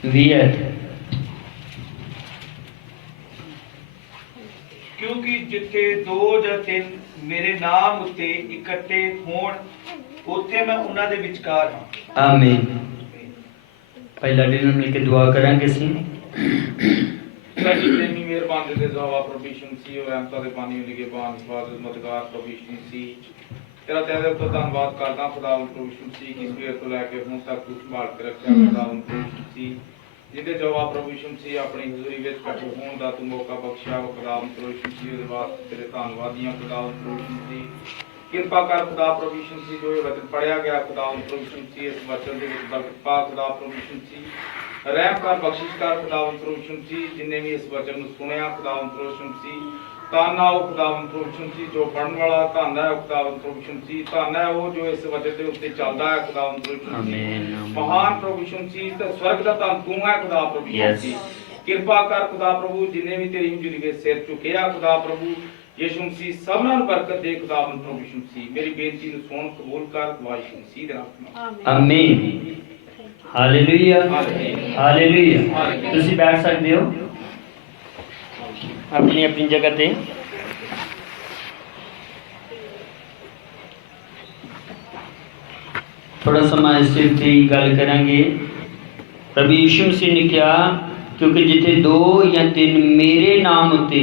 20 क्योंकि जिथे दो या तीन मेरे नाम उत्ते इकट्ठे होण उत्थे मैं उन्हां दे विचकार हां। आमीन। पहला दिन मिलकर दुआ करांगे सी। जितनी मेहरबानी दे जावा प्रभु यीशु मसीह और रहमतां दे पानी लिखे बान स्वागत मददगार प्रभु यीशु मसीह तेरा तहे दिल तो धन्नवाद करदा खुदावंद प्रभु यीशु मसीह की सवेर तो लैके हुण तक तू संभाल के रखिया खुदावंद प्रभु यीशु मसीह जिंदे जवाब प्रभु यीशु मसीह अपनी हजूरी विच इकट्ठे होण दा तू मौका बख्शिया खुदावंद प्रभु यीशु मसीह दे वास्ते तेरे धन्नवादियां खुदावंद प्रभु यीशु मसीह कृपा कर खुदा प्रभु यीशु मसीह जो ये वचन पढ़िया गया खुदावंद प्रभु यीशु मसीह इस वचन दे विच बरकत पा खुदा प्रभु यीशु मसीह रहम कर बख्शिश कर खुदावंद प्रभु यीशु मसीह जिन्ने भी इस वचन ਨੂੰ सुनिया खुदावंद प्रभु यीशु मसीह ताना हो खुदावंद प्रभु यीशु मसीह जो पढ़न वाला धन है खुदावंद प्रभु यीशु मसीह धन है वो जो इस वचन के उत्ते चलता है खुदावंद प्रभु यीशु मसीह महान प्रभु यीशु मसीह ते स्वर्ग दा धन तू है खुदा प्रभु यीशु मसीह कृपा कर खुदा प्रभु जिन्ने भी तेरी हजूरी में सिर चुके आ खुदा प्रभु यीशु मसीह सबना ਨੂੰ बरकत दे खुदावंद प्रभु यीशु मसीह मेरी बेनती ਨੂੰ सुन कबूल कर दुआ यीशु मसीह दे नाम में आमीन। Hallelujah hallelujah. तुसी बैठ सकते हो अपनी अपनी जगह ते। थोड़ा समा इस ते गल करांगे। प्रभु यीशु मसीह ने कहा क्योंकि जिथे दो या तीन मेरे नाम उत्ते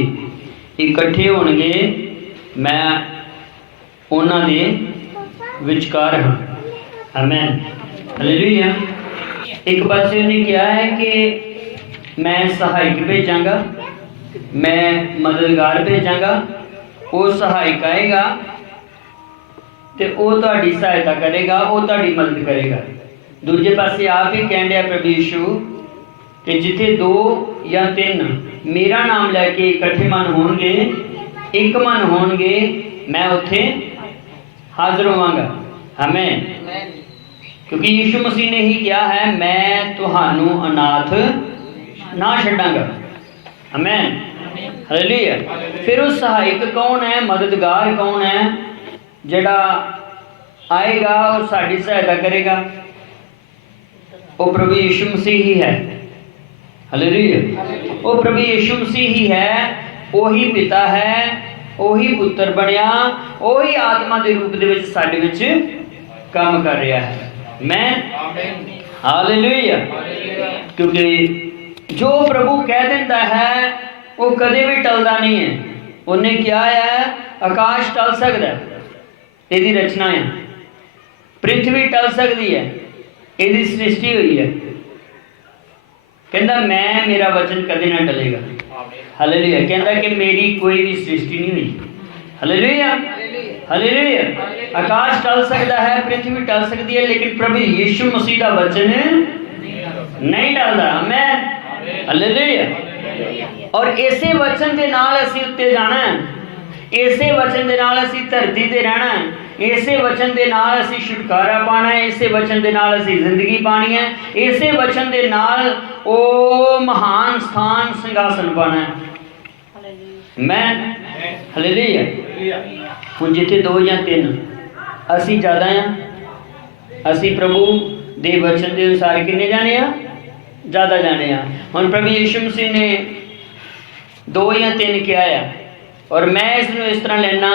इकट्ठे होणगे मैं उन्हां दे विचकार हां। आमीन हालेलुया। एक पासे उन्हें कहा है कि मैं सहायक भेजांगा, मैं मददगार भेजांगा, वो सहायक आएगा तो वो तुहाडी सहायता करेगा, वो तुहाडी मदद करेगा। दूजे पासे आप ही कह रहा प्रभु यीशु कि जिथे दो या तीन मेरा नाम लैके इकट्ठे मन होणगे, एक मन होणगे, मैं उत्थे हाजिर होवांगा। आमीन। क्योंकि यीशु मसीह ने ही किया है मैं तुहानू अनाथ ना छड्डांगा। आमीन हालेलुया। फिर उस सहायक कौन है, मददगार कौन है जिहड़ा आएगा और साडी सहायता करेगा? वो प्रभु यीशु मसीह ही है। हालेलुया। वो प्रभु यीशु मसीह ही है, वही पिता है, वही पुत्र बनया, वही आत्मा के रूप दे विच साडे विच काम कर रहा है। मैं हालेलुया। क्योंकि जो प्रभु कह देता है वो कदे भी टलदा नहीं है। उन्हें क्या है, आकाश टल सकता है, यदि रचना है, पृथ्वी टल सकती है, यदि सृष्टि हुई है। कहता मैं मेरा वचन कदे ना टलेगा। हालेलुया। कहता कि मेरी कोई भी सृष्टि नहीं हुई। Hallelujah hallelujah. आकाश टल सकता है, पृथ्वी टल सकती है, लेकिन प्रभु यीशु मसीह का वचन नहीं टलदा। मैं हालेलुया। और इसे वचन के नाल असीं उत्ते जाना है, इसे वचन के नाल असीं धरती ते रहना है, इसे वचन के नाल असीं छुटकारा पाना है, इसे वचन के नाल असीं जिंदगी पानी है, इसे वचन के नाल ओ महान स्थान सिंहासन पाना है। मैं हालेलुया। हुण जिथे दो या तीन असी ज़्यादा हाँ, असी प्रभु दे वचन के अनुसार किन्ने जाने आ, ज़्यादा जाने आ। हुण प्रभु यीशु मसीह ने दो या तीन किया है और मैं इसनूं इस तरह लेना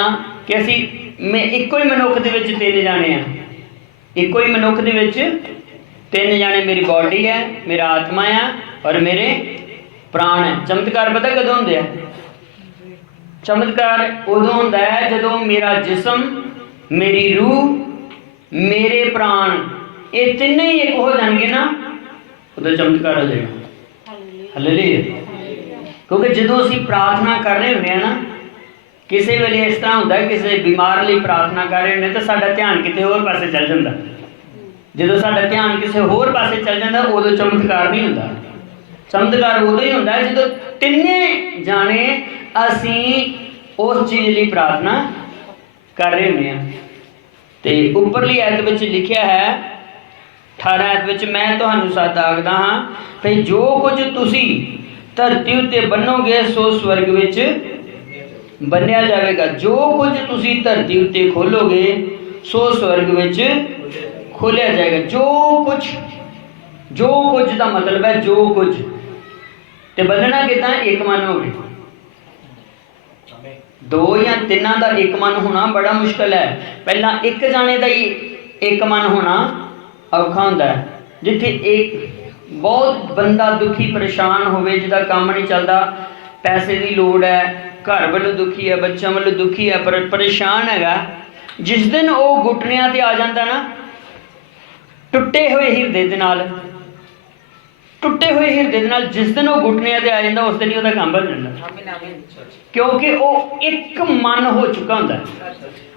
कि असी मैं इक्को ही मनुख दे विच तीन जाने आ, इक्को ही मनुख दे विच तीन जाने। मेरी बॉडी है, मेरा आत्मा है और मेरे प्राण है। चमत्कार पता कदों हुंदे आ? चमत्कार उदों होंदा है जदों मेरा जिसम, मेरी रूह, मेरे प्राण ये तीन ही एक हो जाएंगे ना, उदों चमत्कार हो जाएगा। हालेलुया। क्योंकि जदों असीं प्रार्थना कर रहे होंदे ना, किसी वेले इस तरह होंदा किसी बीमार लिए प्रार्थना कर रहे होंदे तो साडा ध्यान किते होर पासे चल जांदा। जदों साडा ध्यान किसी होर पासे चल जांदा उदों चमत्कार नहीं होंदा। चमत्कार उदों ही होंदा जदों तिन्ने जाने असी उस चीज़ लिए प्रार्थना कर रहे होंगे। तो उपरली आयत में लिखा है 18 आयत में मैं तुहानू सच आखदा हाँ भाई जो कुछ तुसी धरती उत्ते बन्नोगे सो स्वर्ग विच बन्निया जाएगा, जो कुछ तुसी धरती उत्ते खोलोगे सो स्वर्ग विच खोलिया जाएगा। जो कुछ जो कुछ का मतलब है जो कुछ, ते बदलना कितना, एक मन हो गए। दो या तिना का एक मन होना बड़ा मुश्किल है। पहला एक जाने का ही एक मन होना औखा होंदा है। जिथे एक बहुत बंदा दुखी परेशान होवे, जिहदा काम नहीं चलता, पैसे की लोड़ है, घर वालों दुखी है, बच्चों वालों दुखी है, पर परेशान हैगा, जिस दिन वो घुटनियां ते आ जाता ना, टुटे हुए हिरदे दे नाल, टुटे हुए हिरदे दे नाल जिस दिन वो घुटनियां ते आ जाता, उस दिन ही उसदा काम बन जाता, क्योंकि वो एक मन हो चुका होंदा है।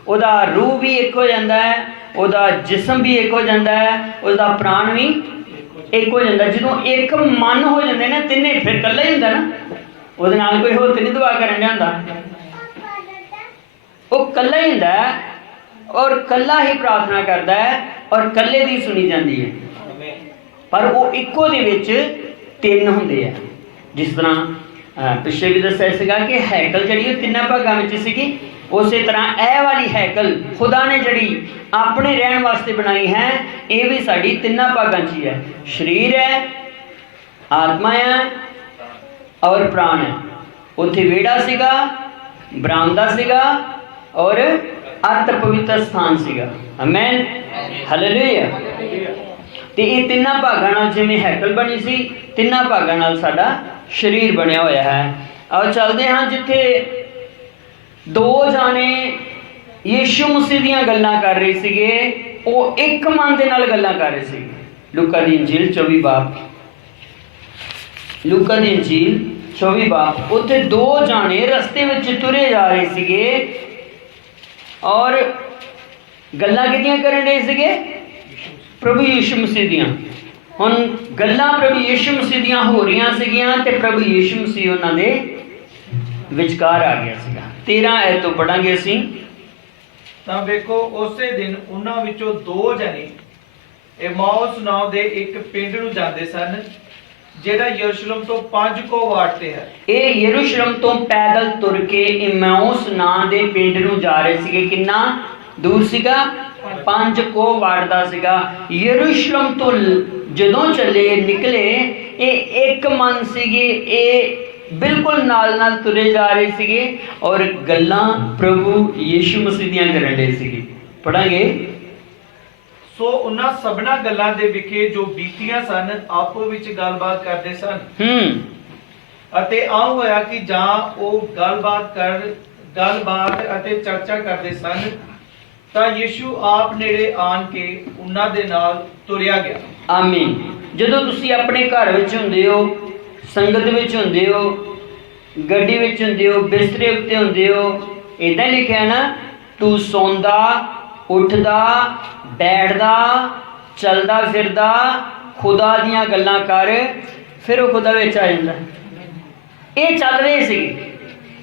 उसदा रूह भी एक हो जाता है, उसदा जिस्म भी एक हो जाता है, उसदा प्राण भी एक हो जाता है। जो एक मन हो जाते ना तिने, फिर कल्ला ही होंदा ना, ਉਹਦੇ ਨਾਲ कोई होर नहीं दुआ करन दिया होंदा, वो कल्ला ही होंदा है और कल्ला ही प्रार्थना करता है और कल्ले दी सुनी जाती है। पर वो इक्को दे विच तीन हुंदे आ। जिस तरह पिछले भी दस्सिया सीगा कि हैकल जिहड़ी तिन्नां भागां विच सीगी, उस तरह यह वाली हैकल खुदा ने जिहड़ी अपने रहन वास्ते बनाई है, ये भी साडी तिन्नां भागां च ही है। शरीर है, आत्मा है और प्राण है। उत्थे वेड़ा सीगा, बरामदा सीगा और अत पवित्र स्थान सीगा। आमीन, हालेलुया। ते ये तिन्नां भागां नाल जिवें हैकल बनी सी, तिन्नां भागां नाल साडा शरीर बनिया होया है। आओ चलते हाँ, जिथे दो जाने यीशु मसीह दीयां गल्लां कर रहे सीगे, वो एक मन दे नाल गल्लां कर रहे सीगे। लूका दी इंजील 24 बाब, लूका दी इंजील 24 बाब, उत्थे दो जाने रस्ते में तुरे जा रहे सीगे और गल्लां किहदियां करन रहे सीगे, प्रभु यीशु मसीह दियां। हुण गल्लां प्रभु यीशु मसीह दियां हो रही सीगियां ते प्रभु यीशु मसीह उन्हां दे विचकार आ गया सीगा। 13 ऐत तो पढ़ांगे असीं। ਤਾਂ ਵੇਖੋ ਉਸੇ ਦਿਨ ਉਹਨਾਂ ਵਿੱਚੋਂ ਦੋ ਜਣੇ ਇਮਾਉਸ ਨਾਮ ਦੇ ਇੱਕ ਪਿੰਡ ਨੂੰ ਜਾਂਦੇ ਸਨ, ਜਿਹੜਾ ਯਰੂਸ਼ਲਮ ਤੋਂ 5 ਕੋਵਾੜ ਤੇ ਹੈ। ਇਹ ਯਰੂਸ਼ਲਮ ਤੋਂ ਪੈਦਲ ਤੁਰ ਕੇ ਇਮਾਉਸ ਨਾਂ ਦੇ ਪਿੰਡ ਨੂੰ ਜਾ ਰਹੇ ਸੀਗੇ। ਕਿੰਨਾ ਦੂਰ ਸੀਗਾ? 5 ਕੋਵਾੜ ਦਾ ਸੀਗਾ। ਯਰੂਸ਼ਲਮ ਤੋਂ ਜਦੋਂ ਚੱਲੇ ਨਿਕਲੇ, ਇਹ ਇੱਕ ਮਨ ਸੀਗੇ, ਇਹ बिल्कुल नाल नाल तुरे जा रहे सीगे और गल्लां प्रभु यीशु मसीह दियां करन दे सीगे। पढ़ांगे। सो उन्हां सबना गल्लां दे विखे जो बीतियां सन, आपो विच गलबात करदे सन। अते आउं होया कि जां ओ गलबात अते चर्चा करदे सन, तां यीशु आप नेड़े आन के उन्हां दे नाल तुरिया गया। आमीन। जदों तुसीं अपने घर विच हुंदे हो, संगत विच हुंदे हो, गड्डी विच हुंदे हो, बिस्तरे उत्ते हुंदे हो, इदां लिखिया ना, तू सौंदा, उठदा, बैठदा, चलदा फिरदा, खुदा दियां गल्लां कर, फिर वो खुदा विच आ जांदा। ये चल रहे सीगे,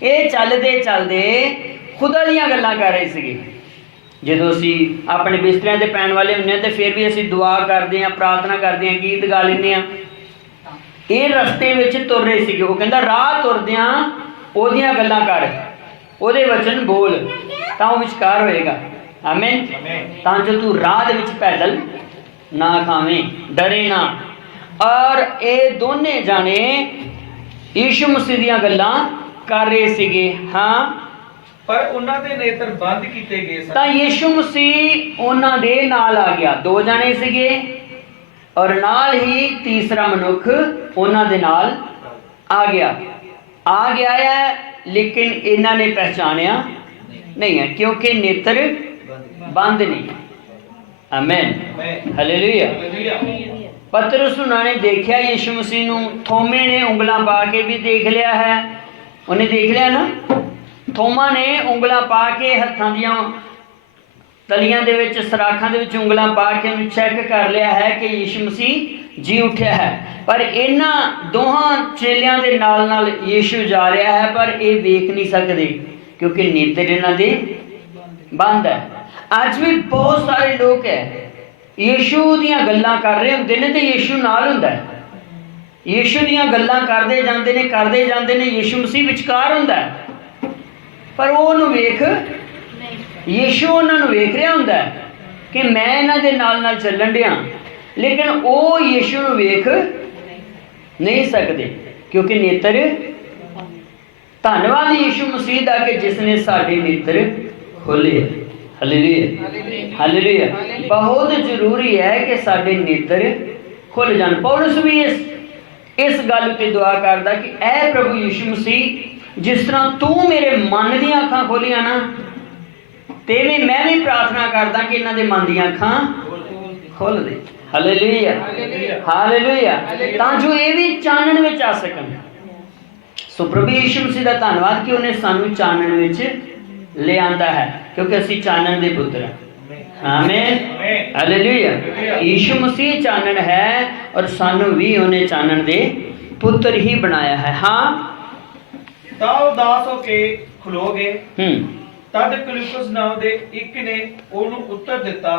ये चलदे चलदे खुदा दियां गल्लां कर रहे सीगे। ਜਦੋਂ ਅਸੀਂ ਆਪਣੇ ਬਿਸਤਰਿਆਂ ਤੇ ਪੈਣ ਵਾਲੇ ਹੁੰਦੇ ਹਾਂ, ਤੇ ਫਿਰ ਵੀ ਅਸੀਂ ਦੁਆ ਕਰਦੇ ਹਾਂ, ਪ੍ਰਾਰਥਨਾ ਕਰਦੇ ਹਾਂ, ਗੀਤ ਗਾ ਲੈਂਦੇ ਹਾਂ। ਇਹ ਰਸਤੇ ਵਿੱਚ ਤੁਰ ਰਹੇ ਸੀਗੇ। ਉਹ ਕਹਿੰਦਾ ਰਾਹ ਤੁਰਦਿਆਂ ਉਹਦੀਆਂ ਗੱਲਾਂ ਕਰ, ਉਹਦੇ ਵਚਨ ਬੋਲ, ਤਾਂ ਉਹ ਵਿਚਕਾਰ ਹੋਏਗਾ। ਆਮੀਨ। ਤਾਂ ਜੋ ਤੂੰ ਰਾਹ ਦੇ ਵਿੱਚ ਪੈਦਲ ਨਾ ਖਾਵੇਂ, ਡਰੇ ਨਾ। ਔਰ ਇਹ ਦੋਨੇ ਜਾਣੇ ਯੀਸ਼ੂ ਮਸੀਹ ਦੀਆਂ ਗੱਲਾਂ ਕਰ ਰਹੇ ਸੀਗੇ। ਹਾਂ, पर उन्हां दे नेत्र बंद कीते गए सन। ਤਾਂ ਯੀਸ਼ੂ ਮਸੀਹ ਉਹਨਾਂ ਦੇ ਨਾਲ ਆ ਗਿਆ। ਦੋ ਜਾਣੇ ਸੀਗੇ ਔਰ ਨਾਲ ਹੀ ਤੀਸਰਾ ਮਨੁੱਖ ਉਹਨਾਂ ਦੇ ਨਾਲ ਆ ਗਿਆ ਹੈ, ਲੇਕਿਨ ਇਹਨਾਂ ਨੇ ਪਹਿਚਾਨਿਆ नहीं है क्योंकि नेत्र बंद नहीं। आमीन, हालेलुया। पतरस उन्होंने देखा यीशु मसीह नूं, थोमे ने उंगलां पा के भी देख लिया है। उन्हें देख लिया ना, थोमा ने उंगलां पा के हत्थां दियां तलियां दे विच, सराखां दे विच उंगलां पा के उन्हें चैक कर लिया है कि यीशु मसीह जी उठिया है। पर इन्हां दोहां चेलियां दे नाल नाल यीशु जा रहा है, पर ये वेख नहीं सकते क्योंकि नेत्र इन्हां दे बंद है। अज भी बहुत सारे लोग है यीशु दीयां गल्लां कर रहे हुंदे ने ते यीशु नाल हुंदा है। यीशु दीयां गल्लां करदे जांदे ने, यीशु मसीह विचकार हुंदा है, पर वो वेख यीशु उन्होंने वेख रहा होंगे कि मैं इन्हां दे नाल नाल चलन दिया, लेकिन वो यीशु नूं वेख नहीं सकते क्योंकि नेत्र, धन्नवाद यीशु मसीह दा कि जिसने साडे नेत्र खोले। Hallelujah hallelujah. बहुत जरूरी है कि साडे नेत्र खुल जान। पौलुस भी इस गल ते दुआ करदा कि ऐ प्रभु यीशु मसीह, जिस तरह तू मेरे मन दी अखां खोलियां ना, तेवें मैं भी प्रार्थना करदा कि इन्हां दे मन दी अखां खोल दे। Hallelujah hallelujah. तां जो ये भी चानण विच आ सकन। सो प्रभु यीशु मसीह दा धन्नवाद कि उन्हें सानू चानण विच ले आंदा है, क्योंकि असीं चानण दे पुत्र हां। आमीन हालेलुया। यीशु मसीह चानण है और सानू भी उन्हें चानण दे पुत्र ही बनाया है। हाँ, ਤਾਂ ਉਦਾਸ ਹੋ ਕੇ ਖਲੋ ਗਏ। ਤਦ ਕਲਿਪਸ ਨਾਮ ਦੇ ਇੱਕ ਨੇ ਉਹਨੂੰ ਉੱਤਰ ਦਿੱਤਾ,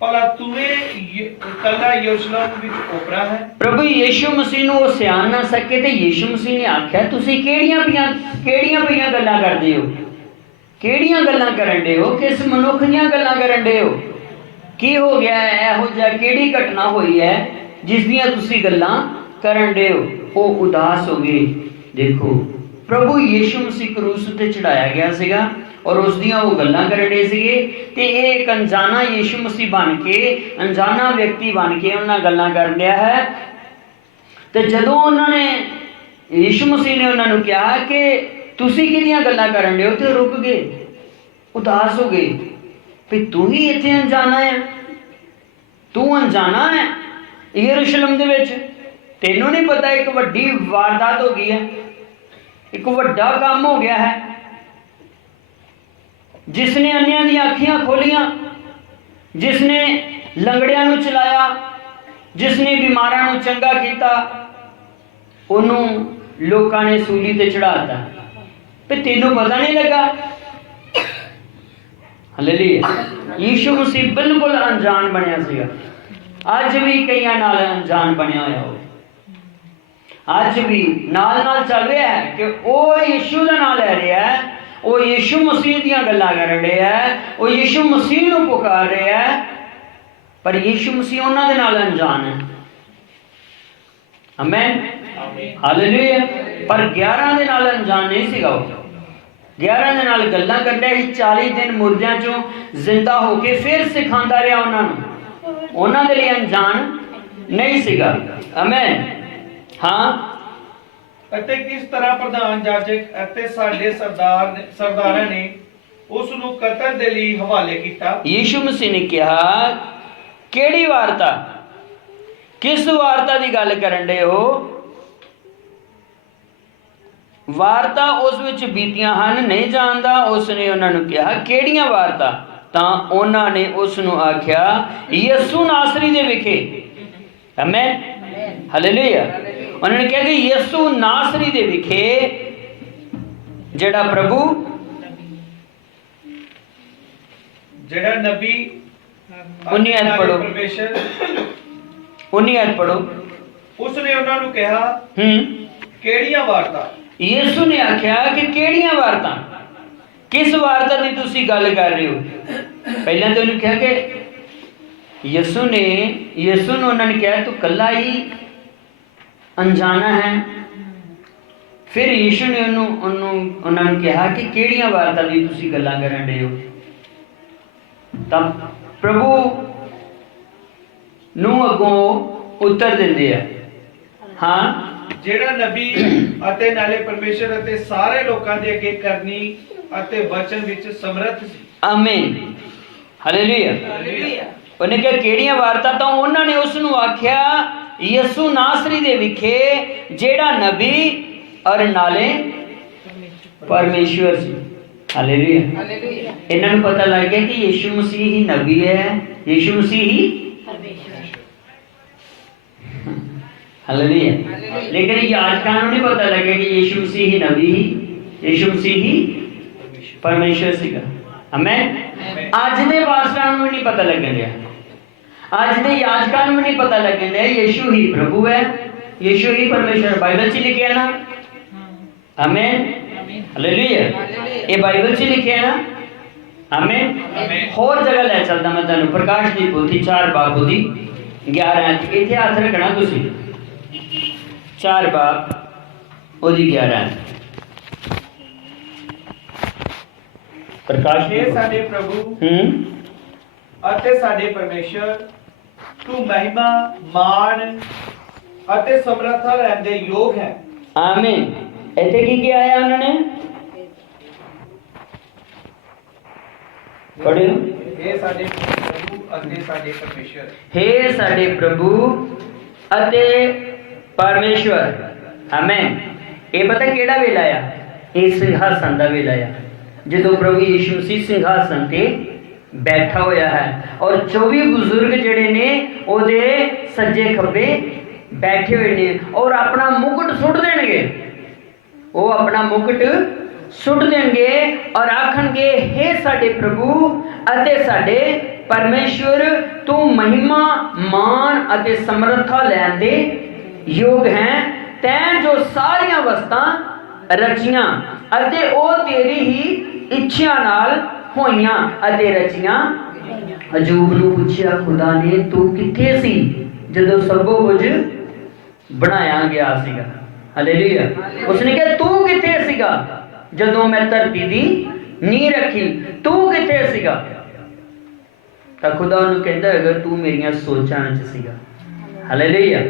ਭਲਾ ਤੂੰ ਇਕੱਲਾ ਯਰੂਸ਼ਲਮ ਵਿੱਚ ਓਪਰਾ ਹੈ। प्रभु यीशु मसीह ਨੂੰ ਉਹ ਸਿਆਣ ਨਾ ਸਕੇ ਤੇ ਯੀਸ਼ु ਮਸੀਹ ਨੇ ਆਖਿਆ, ਤੁਸੀਂ ਕਿਹੜੀਆਂ ਪਈਆਂ ਗੱਲਾਂ ਕਰਦੇ ਹੋ? ਕਿਹੜੀਆਂ ਗੱਲਾਂ ਕਰਨ ਦੇ ਹੋ? ਕਿਸ ਮਨੁੱਖ ਦੀਆਂ ਗੱਲਾਂ ਕਰਨ ਦੇ ਹੋ? ਕੀ ਹੋ ਗਿਆ ਹੈ? ਇਹੋ ਜਿਹਾ ਕਿਹੜੀ ਘਟਨਾ ਹੋਈ ਹੈ ਜਿਸ ਦੀਆਂ ਤੁਸੀਂ ਗੱਲਾਂ ਕਰਨ ਦੇ ਹੋ? ਉਹ ਉਦਾਸ ਹੋ ਗਏ। ਦੇਖੋ, ਪ੍ਰਭੂ ਯੀਸ਼ੂ ਮਸੀਹ ਕਰੂਸ ਉੱਤੇ ਚੜਾਇਆ ਗਿਆ ਸੀਗਾ ਔਰ ਉਸ ਦੀਆਂ ਉਹ ਗੱਲਾਂ ਕਰਨ ਦੇ ਸੀਗੇ ਤੇ ਇਹ ਇੱਕ ਅਣਜਾਣਾ ਯੀਸ਼ੂ ਮਸੀਹ ਬਣ ਕੇ, ਅਣਜਾਣਾ ਵਿਅਕਤੀ ਬਣ ਕੇ ਉਹਨਾਂ ਗੱਲਾਂ ਕਰਨ ਰਿਹਾ ਹੈ। ਤੇ ਜਦੋਂ ਉਹਨਾਂ ਨੇ, ਯੀਸ਼ੂ ਮਸੀਹ ਨੇ ਉਹਨਾਂ ਨੂੰ ਕਿਹਾ ਕਿ ਤੁਸੀਂ ਕਿਹਦੀਆਂ ਗੱਲਾਂ ਕਰਨ ਦੇ ਹੋ, ਤੇ ਰੁਕ ਗਏ, ਉਦਾਸ ਹੋ ਗਏ ਵੀ ਤੂੰ ਹੀ ਇੱਥੇ ਅਣਜਾਣਾ ਹੈ, ਤੂੰ ਅਣਜਾਣਾ ਹੈ ਯਰੂਸ਼ਲਮ ਦੇ ਵਿੱਚ, ਤੈਨੂੰ ਨਹੀਂ ਪਤਾ ਇੱਕ ਵੱਡੀ ਵਾਰਦਾਤ ਹੋ ਗਈ ਹੈ, ਇੱਕ ਵੱਡਾ ਕੰਮ ਹੋ ਗਿਆ ਹੈ, ਜਿਸਨੇ ਅੰਨ੍ਹਿਆਂ ਦੀਆਂ ਅੱਖੀਆਂ ਖੋਲੀਆਂ, ਜਿਸਨੇ ਲੰਗੜਿਆਂ ਨੂੰ ਚਲਾਇਆ, ਜਿਸਨੇ ਬਿਮਾਰਾਂ ਨੂੰ ਚੰਗਾ ਕੀਤਾ, ਉਹਨੂੰ ਲੋਕਾਂ ਨੇ ਸੂਲੀ ਤੇ ਚੜਾਤਾ ਤੇ ਤੈਨੂੰ ਪਤਾ ਨਹੀਂ ਲੱਗਾ। ਹਾਲੇਲੂਇਆ। ਯੀਸ਼ੂ ਮਸੀਹ ਬਿਲਕੁਲ ਅਣਜਾਣ ਬਣਿਆ ਸੀਗਾ। ਅੱਜ ਵੀ ਕਈਆਂ ਨਾਲ ਅਣਜਾਣ ਬਣਿਆ ਹੋਇਆ ਹੋਵੇ, ਅੱਜ ਵੀ ਨਾਲ ਚੱਲ ਰਿਹਾ ਹੈ ਕਿ ਉਹ ਯੀਸ਼ੂ ਦਾ ਨਾਮ ਲੈ ਰਿਹਾ ਹੈ, ਉਹ ਯੀਸ਼ੂ ਮਸੀਹ ਦੀਆਂ ਗੱਲਾਂ ਕਰ ਰਿਹਾ ਹੈ, ਉਹ ਯੀਸ਼ੂ ਮਸੀਹ ਨੂੰ ਪੁਕਾਰ ਰਿਹਾ ਹੈ, ਪਰ ਯੀਸ਼ੂ ਮਸੀਹ ਉਹਨਾਂ ਦੇ ਨਾਲ ਅਣਜਾਣ ਹੈ। ਆਮੀਨ ਹਾਲੇਲੂਇਆ। ਪਰ 11 ਦੇ ਨਾਲ ਅਣਜਾਣ ਨਹੀਂ ਸੀਗਾ। ਉਹ 11 ਦੇ ਨਾਲ ਗੱਲਾਂ ਕਰਦਾ ਸੀ। 40 ਦਿਨ ਮੁਰਦਿਆਂ ਚੋਂ ਜ਼ਿੰਦਾ ਹੋ ਕੇ ਫਿਰ ਸਿਖਾਉਂਦਾ ਰਿਹਾ ਉਹਨਾਂ ਨੂੰ, ਉਹਨਾਂ ਦੇ ਲਈ ਅਣਜਾਣ ਨਹੀਂ ਸੀਗਾ। ਆਮੀਨ। ਹਾਂ, ਅਤੇ ਕਿਸ ਤਰ੍ਹਾਂ ਪ੍ਰਧਾਨ ਜਾਜਕ ਅਤੇ ਸਾਡੇ ਸਰਦਾਰਾਂ ਨੇ ਉਸ ਨੂੰ ਕਤਲ ਦੇ ਲਈ ਹਵਾਲੇ ਕੀਤਾ। ਯੀਸ਼ੂ ਮਸੀਹ ਨੇ ਕਿਹਾ, ਕਿਹੜੀ ਵਾਰਤਾ, ਕਿਸ ਵਾਰਤਾ ਦੀ ਗੱਲ ਕਰਨ ਦੇ ਹੋ? ਵਾਰਤਾ ਉਸ ਵਿੱਚ ਬੀਤੀਆਂ ਹਨ ਨਹੀਂ ਜਾਣਦਾ। ਉਸ ਨੇ ਉਹਨਾਂ ਨੂੰ ਕਿਹਾ, ਕਿਹੜੀਆਂ ਵਾਰਤਾ? ਤਾਂ ਉਹਨਾਂ ਨੇ ਉਸ ਨੂੰ ਆਖਿਆ, ਯਿਸੂ ਨਾਸਰੀ ਦੇ ਵਿਖੇ। ਆਮੀਨ ਹਾਲੇਲੂਇਆ। ਉਹਨਾਂ ਨੇ ਕਿਹਾ ਕਿ ਯਿਸੂ ਨਾਸਰੀ ਦੇ ਵਿਖੇ ਜਿਹੜਾ ਪ੍ਰਭੂ, ਜਿਹੜਾ ਨਬੀ 19 ਆਇਤ ਪੜੋ, ਪਰਮੇਸ਼ਰ 19 ਆਇਤ ਪੜੋ। ਉਸ ਨੇ ਉਹਨਾਂ ਨੂੰ ਕਿਹਾ, ਕਿਹੜੀਆਂ ਵਾਰਤਾ? ਯਿਸੂ ਨੇ ਆਖਿਆ ਕਿ ਕਿਹੜੀਆਂ ਵਾਰਤਾ, ਕਿਸ ਵਾਰਤਾ ਦੀ ਤੁਸੀਂ ਗੱਲ ਕਰ ਰਹੇ ਹੋ? ਪਹਿਲਾਂ ਤਾਂ ਉਹਨੂੰ ਕਿਹਾ ਕਿ ਯਿਸੂ ਨੂੰ ਉਹਨਾਂ ਨੇ ਕਿਹਾ ਤੂੰ ਕੱਲਾ ਹੀ ਅਣਜਾਣਾ ਹੈ। ਫਿਰ ਯਿਸੂ ਨੇ ਉਹਨਾਂ ਨੂੰ ਕਿਹਾ ਕਿ ਕਿਹੜੀਆਂ ਵਾਰਤਾ ਦੀ ਤੁਸੀਂ ਗੱਲਾਂ ਕਰਨ ਦੇ ਹੋ? ਤਾਂ ਪ੍ਰਭੂ ਨੂੰ ਅੱਗੋਂ ਉੱਤਰ ਦਿੰਦੇ ਆ, ਹਾਂ, ਜਿਹੜਾ ਨਬੀ ਅਤੇ ਨਾਲੇ ਪਰਮੇਸ਼ਰ ਅਤੇ ਸਾਰੇ ਲੋਕਾਂ ਦੇ ਅੱਗੇ ਕਰਨੀ ਅਤੇ ਵਚਨ ਵਿੱਚ ਸਮਰੱਥ ਸੀ। ਆਮੀਨ ਹਾਲੇਲੂਇਆ। ਉਹਨੇ ਕਿਹਾ ਕਿਹੜੀਆਂ ਵਾਰਤਾ? ਤਾਂ ਉਹਨਾਂ ਨੇ ਉਸ ਨੂੰ ਆਖਿਆ, ਯਿਸੂ ਨਾਸਰੀ ਦੇ ਵਿਖੇ ਜਿਹੜਾ ਨਬੀ ਔਰ ਨਾਲੇ ਪਰਮੇਸ਼ਵਰ ਸੀ। ਹਾਲੇਲੂਇਆ। ਇਹਨਾਂ ਨੂੰ ਪਤਾ ਲੱਗ ਗਿਆ ਕਿ ਯਿਸੂ ਮਸੀਹ ਹੀ ਨਬੀ ਹੈ, ਯਿਸੂ ਮਸੀਹ ਹੀ हालेलुया। लेकिन याजकां ਨੂੰ नहीं पता लगे कि यीशु मसीह ही नबी ही, यीशु मसीह ही परमेश्वर ਸੀਗਾ। आमीन। ਅੱਜ ਦੇ ਪਾਸਟਰਾਂ ਨੂੰ ਵੀ ਨਹੀਂ ਪਤਾ ਲੱਗਣ ਡਿਆ, ਅੱਜ ਦੇ याजकां ਨੂੰ ਵੀ ਨਹੀਂ ਪਤਾ ਲੱਗਣ ਡਿਆ यीशु ही प्रभु है, यीशु ही परमेश्वर। बाइबल 'ਚ लिखिया ना। आमीन हालेलुया। ये बाइबल 'ਚ लिखिया ना। आमीन। ਹੋਰ ਜਗ੍ਹਾ ਲੈ ਚੱਲਦਾ ਮੈਂ ਤੁਹਾਨੂੰ, ਪ੍ਰਕਾਸ਼ ਦੀ ਪੋਥੀ 4 ਬਾਬ ਦੀ 11 इत्थे हथ रखना तुसी 4 बाब ओदी 11 प्रकाश हे साडे प्रभु ਅਤੇ ਸਾਡੇ ਪਰਮੇਸ਼ਰ, ਤੂੰ ਮਹਿਮਾ, ਮਾਣ ਅਤੇ ਸਮਰੱਥਾ ਲੈਣ ਦੇ ਯੋਗ ਹੈ। आमीन। ਇੱਥੇ ਕੀ ਕਿਹਾ ਹੈ ਉਹਨਾਂ ਨੇ? ਪੜ੍ਹਿਓ। हे ਸਾਡੇ ਪ੍ਰਭੂ ਅਤੇ ਸਾਡੇ ਪਰਮੇਸ਼ਰ। हे ਸਾਡੇ ਪ੍ਰਭੂ ਅਤੇ ਪਰਮੇਸ਼ਵਰ। ਆਮੀਨ। ਇਹ ਪਤਾ ਕਿਹੜਾ ਵੇਲਾ ਆ? ਇਹ ਸਿੰਘਾਸਨ ਦਾ ਵੇਲਾ ਆ, ਜਦੋਂ ਪ੍ਰਭੂ ਯੀਸ਼ੂ ਮਸੀਹ ਸਿੰਘਾਸਨ ਤੇ ਬੈਠਾ ਹੋਇਆ ਹੈ ਔਰ 24 ਬਜ਼ੁਰਗ ਜਿਹੜੇ ਨੇ ਉਹਦੇ ਸੱਜੇ ਖੱਬੇ ਬੈਠੇ ਹੋਏ ਨੇ ਔਰ ਆਪਣਾ ਮੁਕਟ ਸੁੱਟ ਦੇਣਗੇ। ਉਹ ਆਪਣਾ ਮੁਕਟ ਸੁੱਟ ਦੇਣਗੇ ਔਰ ਆਖਣਗੇ, हे ਸਾਡੇ ਪ੍ਰਭੂ ਅਤੇ ਸਾਡੇ ਪਰਮੇਸ਼ਵਰ, ਤੂੰ ਮਹਿਮਾ, ਮਾਣ ਅਤੇ ਸਮਰੱਥਾ ਲੈਣ ਦੇ ਯੋਗ ਹੈ। ਤੈਂ ਜੋ ਸਾਰੀਆਂ ਵਸਤਾਂ ਰਚੀਆਂ ਅਤੇ ਉਹ ਤੇਰੀ ਹੀ ਇੱਛਾ ਨਾਲ ਹੋਈਆਂ ਅਤੇ ਰਚੀਆਂ। ਅਯੂਬ ਨੂੰ ਪੁੱਛਿਆ ਖੁਦਾ ਨੇ, ਤੂੰ ਕਿੱਥੇ ਸੀ ਜਦੋਂ ਸਭੋ ਕੁਝ ਬਣਾਇਆ ਗਿਆ ਸੀਗਾ? ਹਾਲੇਲੂਇਆ। ਉਸਨੇ ਕਿਹਾ, ਤੂੰ ਕਿੱਥੇ ਸੀਗਾ ਜਦੋਂ ਮੈਂ ਧਰਤੀ ਦੀ ਨੀਂਹ ਰੱਖੀ? ਤੂੰ ਕਿੱਥੇ ਸੀਗਾ? ਤਾਂ ਖੁਦਾ ਉਹਨੂੰ ਕਹਿੰਦਾ, ਅਗਰ ਤੂੰ ਮੇਰੀਆਂ ਸੋਚਾਂ ਵਿੱਚ ਸੀਗਾ। Hallelujah,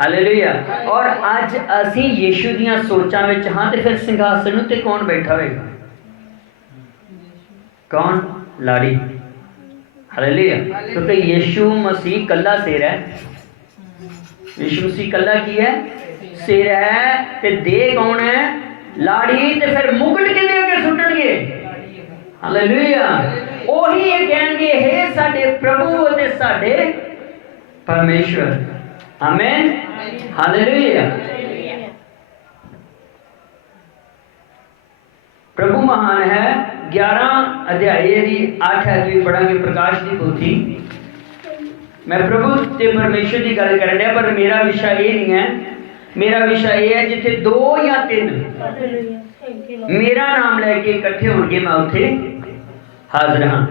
hallelujah. ਔਰ ਅੱਜ ਅਸੀਂ ਯੀਸ਼ੂ ਦੀਆਂ ਸੋਚਾਂ ਵਿੱਚ ਹਾਂ, ਤੇ ਫਿਰ ਸਿੰਘਾਸਨ ਉੱਤੇ ਕੌਣ ਬੈਠਾ ਹੋਏਗਾ? कौन? लाड़ी। हालेलुया। क्योंकि यीशु मसीह कल्ला सिर है। यीशु मसीह कल्ला की है? सिर है। ते दे कौन है? लाड़ी। ते फिर मुकुट किने अगे सुटणगे? हालेलुया। ओही ये कहणगे, हे साडे प्रभु ते साडे परमेश्वर। आमीन। हालेलुया। प्रभु महान है। 11 अध्याय दी 8 ऐत भी पढ़ांगे प्रकाश की पोथी। मैं प्रभु ते परमेश्वर की गल कर रहा, पर मेरा विषय ये नहीं है। मेरा विषय ये है, जिथे 2 या 3 मेरा नाम लेके इकट्ठे होंगे, मैं उत्थे हाजिर हाँ।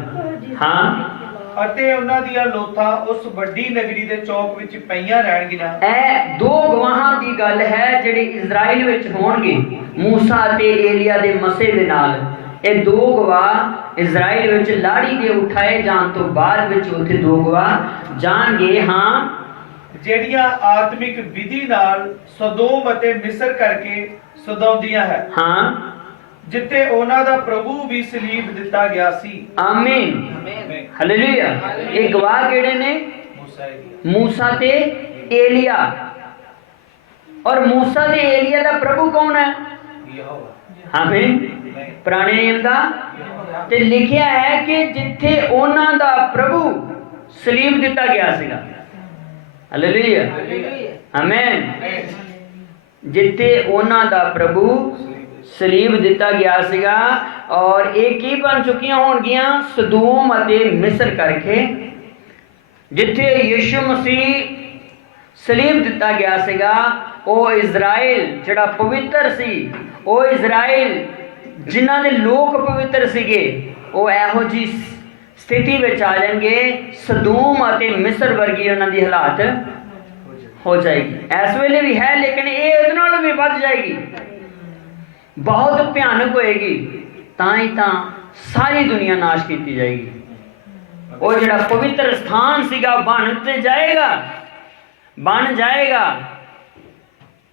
हाँ। ਅਤੇ ਉਹਨਾਂ ਦੀਆਂ ਲੋਥਾਂ ਉਸ ਵੱਡੀ ਨਗਰੀ ਦੇ ਚੌਕ ਵਿੱਚ ਪਈਆਂ ਰਹਿਣਗੀਆਂ। ਇਹ 2 ਗਵਾਹਾਂ ਦੀ ਗੱਲ ਹੈ ਜਿਹੜੇ ਇਜ਼ਰਾਈਲ ਵਿੱਚ ਹੋਣਗੇ, ਮੂਸਾ ਅਤੇ ਏਲੀਆ ਦੇ ਮਸੇ ਦੇ ਨਾਲ। ਇਹ 2 ਗਵਾਹ ਇਜ਼ਰਾਈਲ ਵਿੱਚ ਲਾੜੀ ਦੇ ਉਠਾਏ ਜਾਣ ਤੋਂ ਬਾਅਦ ਵਿੱਚ ਉੱਥੇ 2 ਗਵਾਹ ਜਾਣਗੇ। ਹਾਂ, ਜਿਹੜੀਆਂ ਆਤਮਿਕ ਵਿਧੀ ਨਾਲ ਸਦੋਮ ਅਤੇ ਮਿਸਰ ਕਰਕੇ ਸਦਾਉਂਦੀਆਂ ਹੈ। ਹਾਂ, ਜਿੱਥੇ ਉਹਨਾਂ ਦਾ ਪ੍ਰਭੂ ਵੀ ਸਲੀਬ ਦਿੱਤਾ ਗਿਆ ਸੀ। ਆਮੀਨ। ਹਾਲੇਲੂਇਆ। ਇਹ ਗਵਾਹ ਕਿਹੜੇ ਨੇ? मूसा ते एलिया। और मूसा ते एलिया दा प्रभु कौन है? आमीन। पुराने नियम दा ते लिखिया है कि जिथे उन्हां दा प्रभु सलीब दिता गया सीगा। हालेलुया। आमीन। जिथे उन्हां दा प्रभु सलीब दिता गया सीगा और एक ही बन चुकियां होणगियां सदोम अते मिस्र करके। जिथे यीशु मसीह सलीब दिता गया सीगा ਉਹ इजराइल ਜਿਹੜਾ पवित्र सी, ਉਹ इजराइल ਜਿਨ੍ਹਾਂ ਦੇ ਲੋਕ ਪਵਿੱਤਰ ਸੀਗੇ, ਉਹ ਇਹੋ ਜੀ ਸਥਿਤੀ ਵਿੱਚ ਆ ਜਾਣਗੇ ਸਦੋਮ ਅਤੇ ਮਿਸਰ ਵਰਗੀ ਉਹਨਾਂ ਦੀ ਹਾਲਾਤ ਹੋ ਜਾਏਗੀ। ਇਸ ਵੇਲੇ ਵੀ ਹੈ, ਲੇਕਿਨ ਇਹ ਇਹਦੇ ਨਾਲੋਂ ਵੀ ਵੱਧ ਜਾਏਗੀ, ਬਹੁਤ ਭਿਆਨਕ ਹੋਏਗੀ। ਤਾਂ ਹੀ ਤਾਂ ਸਾਰੀ ਦੁਨੀਆ ਨਾਸ਼ ਕੀਤੀ ਜਾਏਗੀ। ਉਹ ਜਿਹੜਾ ਪਵਿੱਤਰ ਸਥਾਨ ਸੀਗਾ ਬਣ ਤੇ ਜਾਏਗਾ, ਬਣ ਜਾਏਗਾ।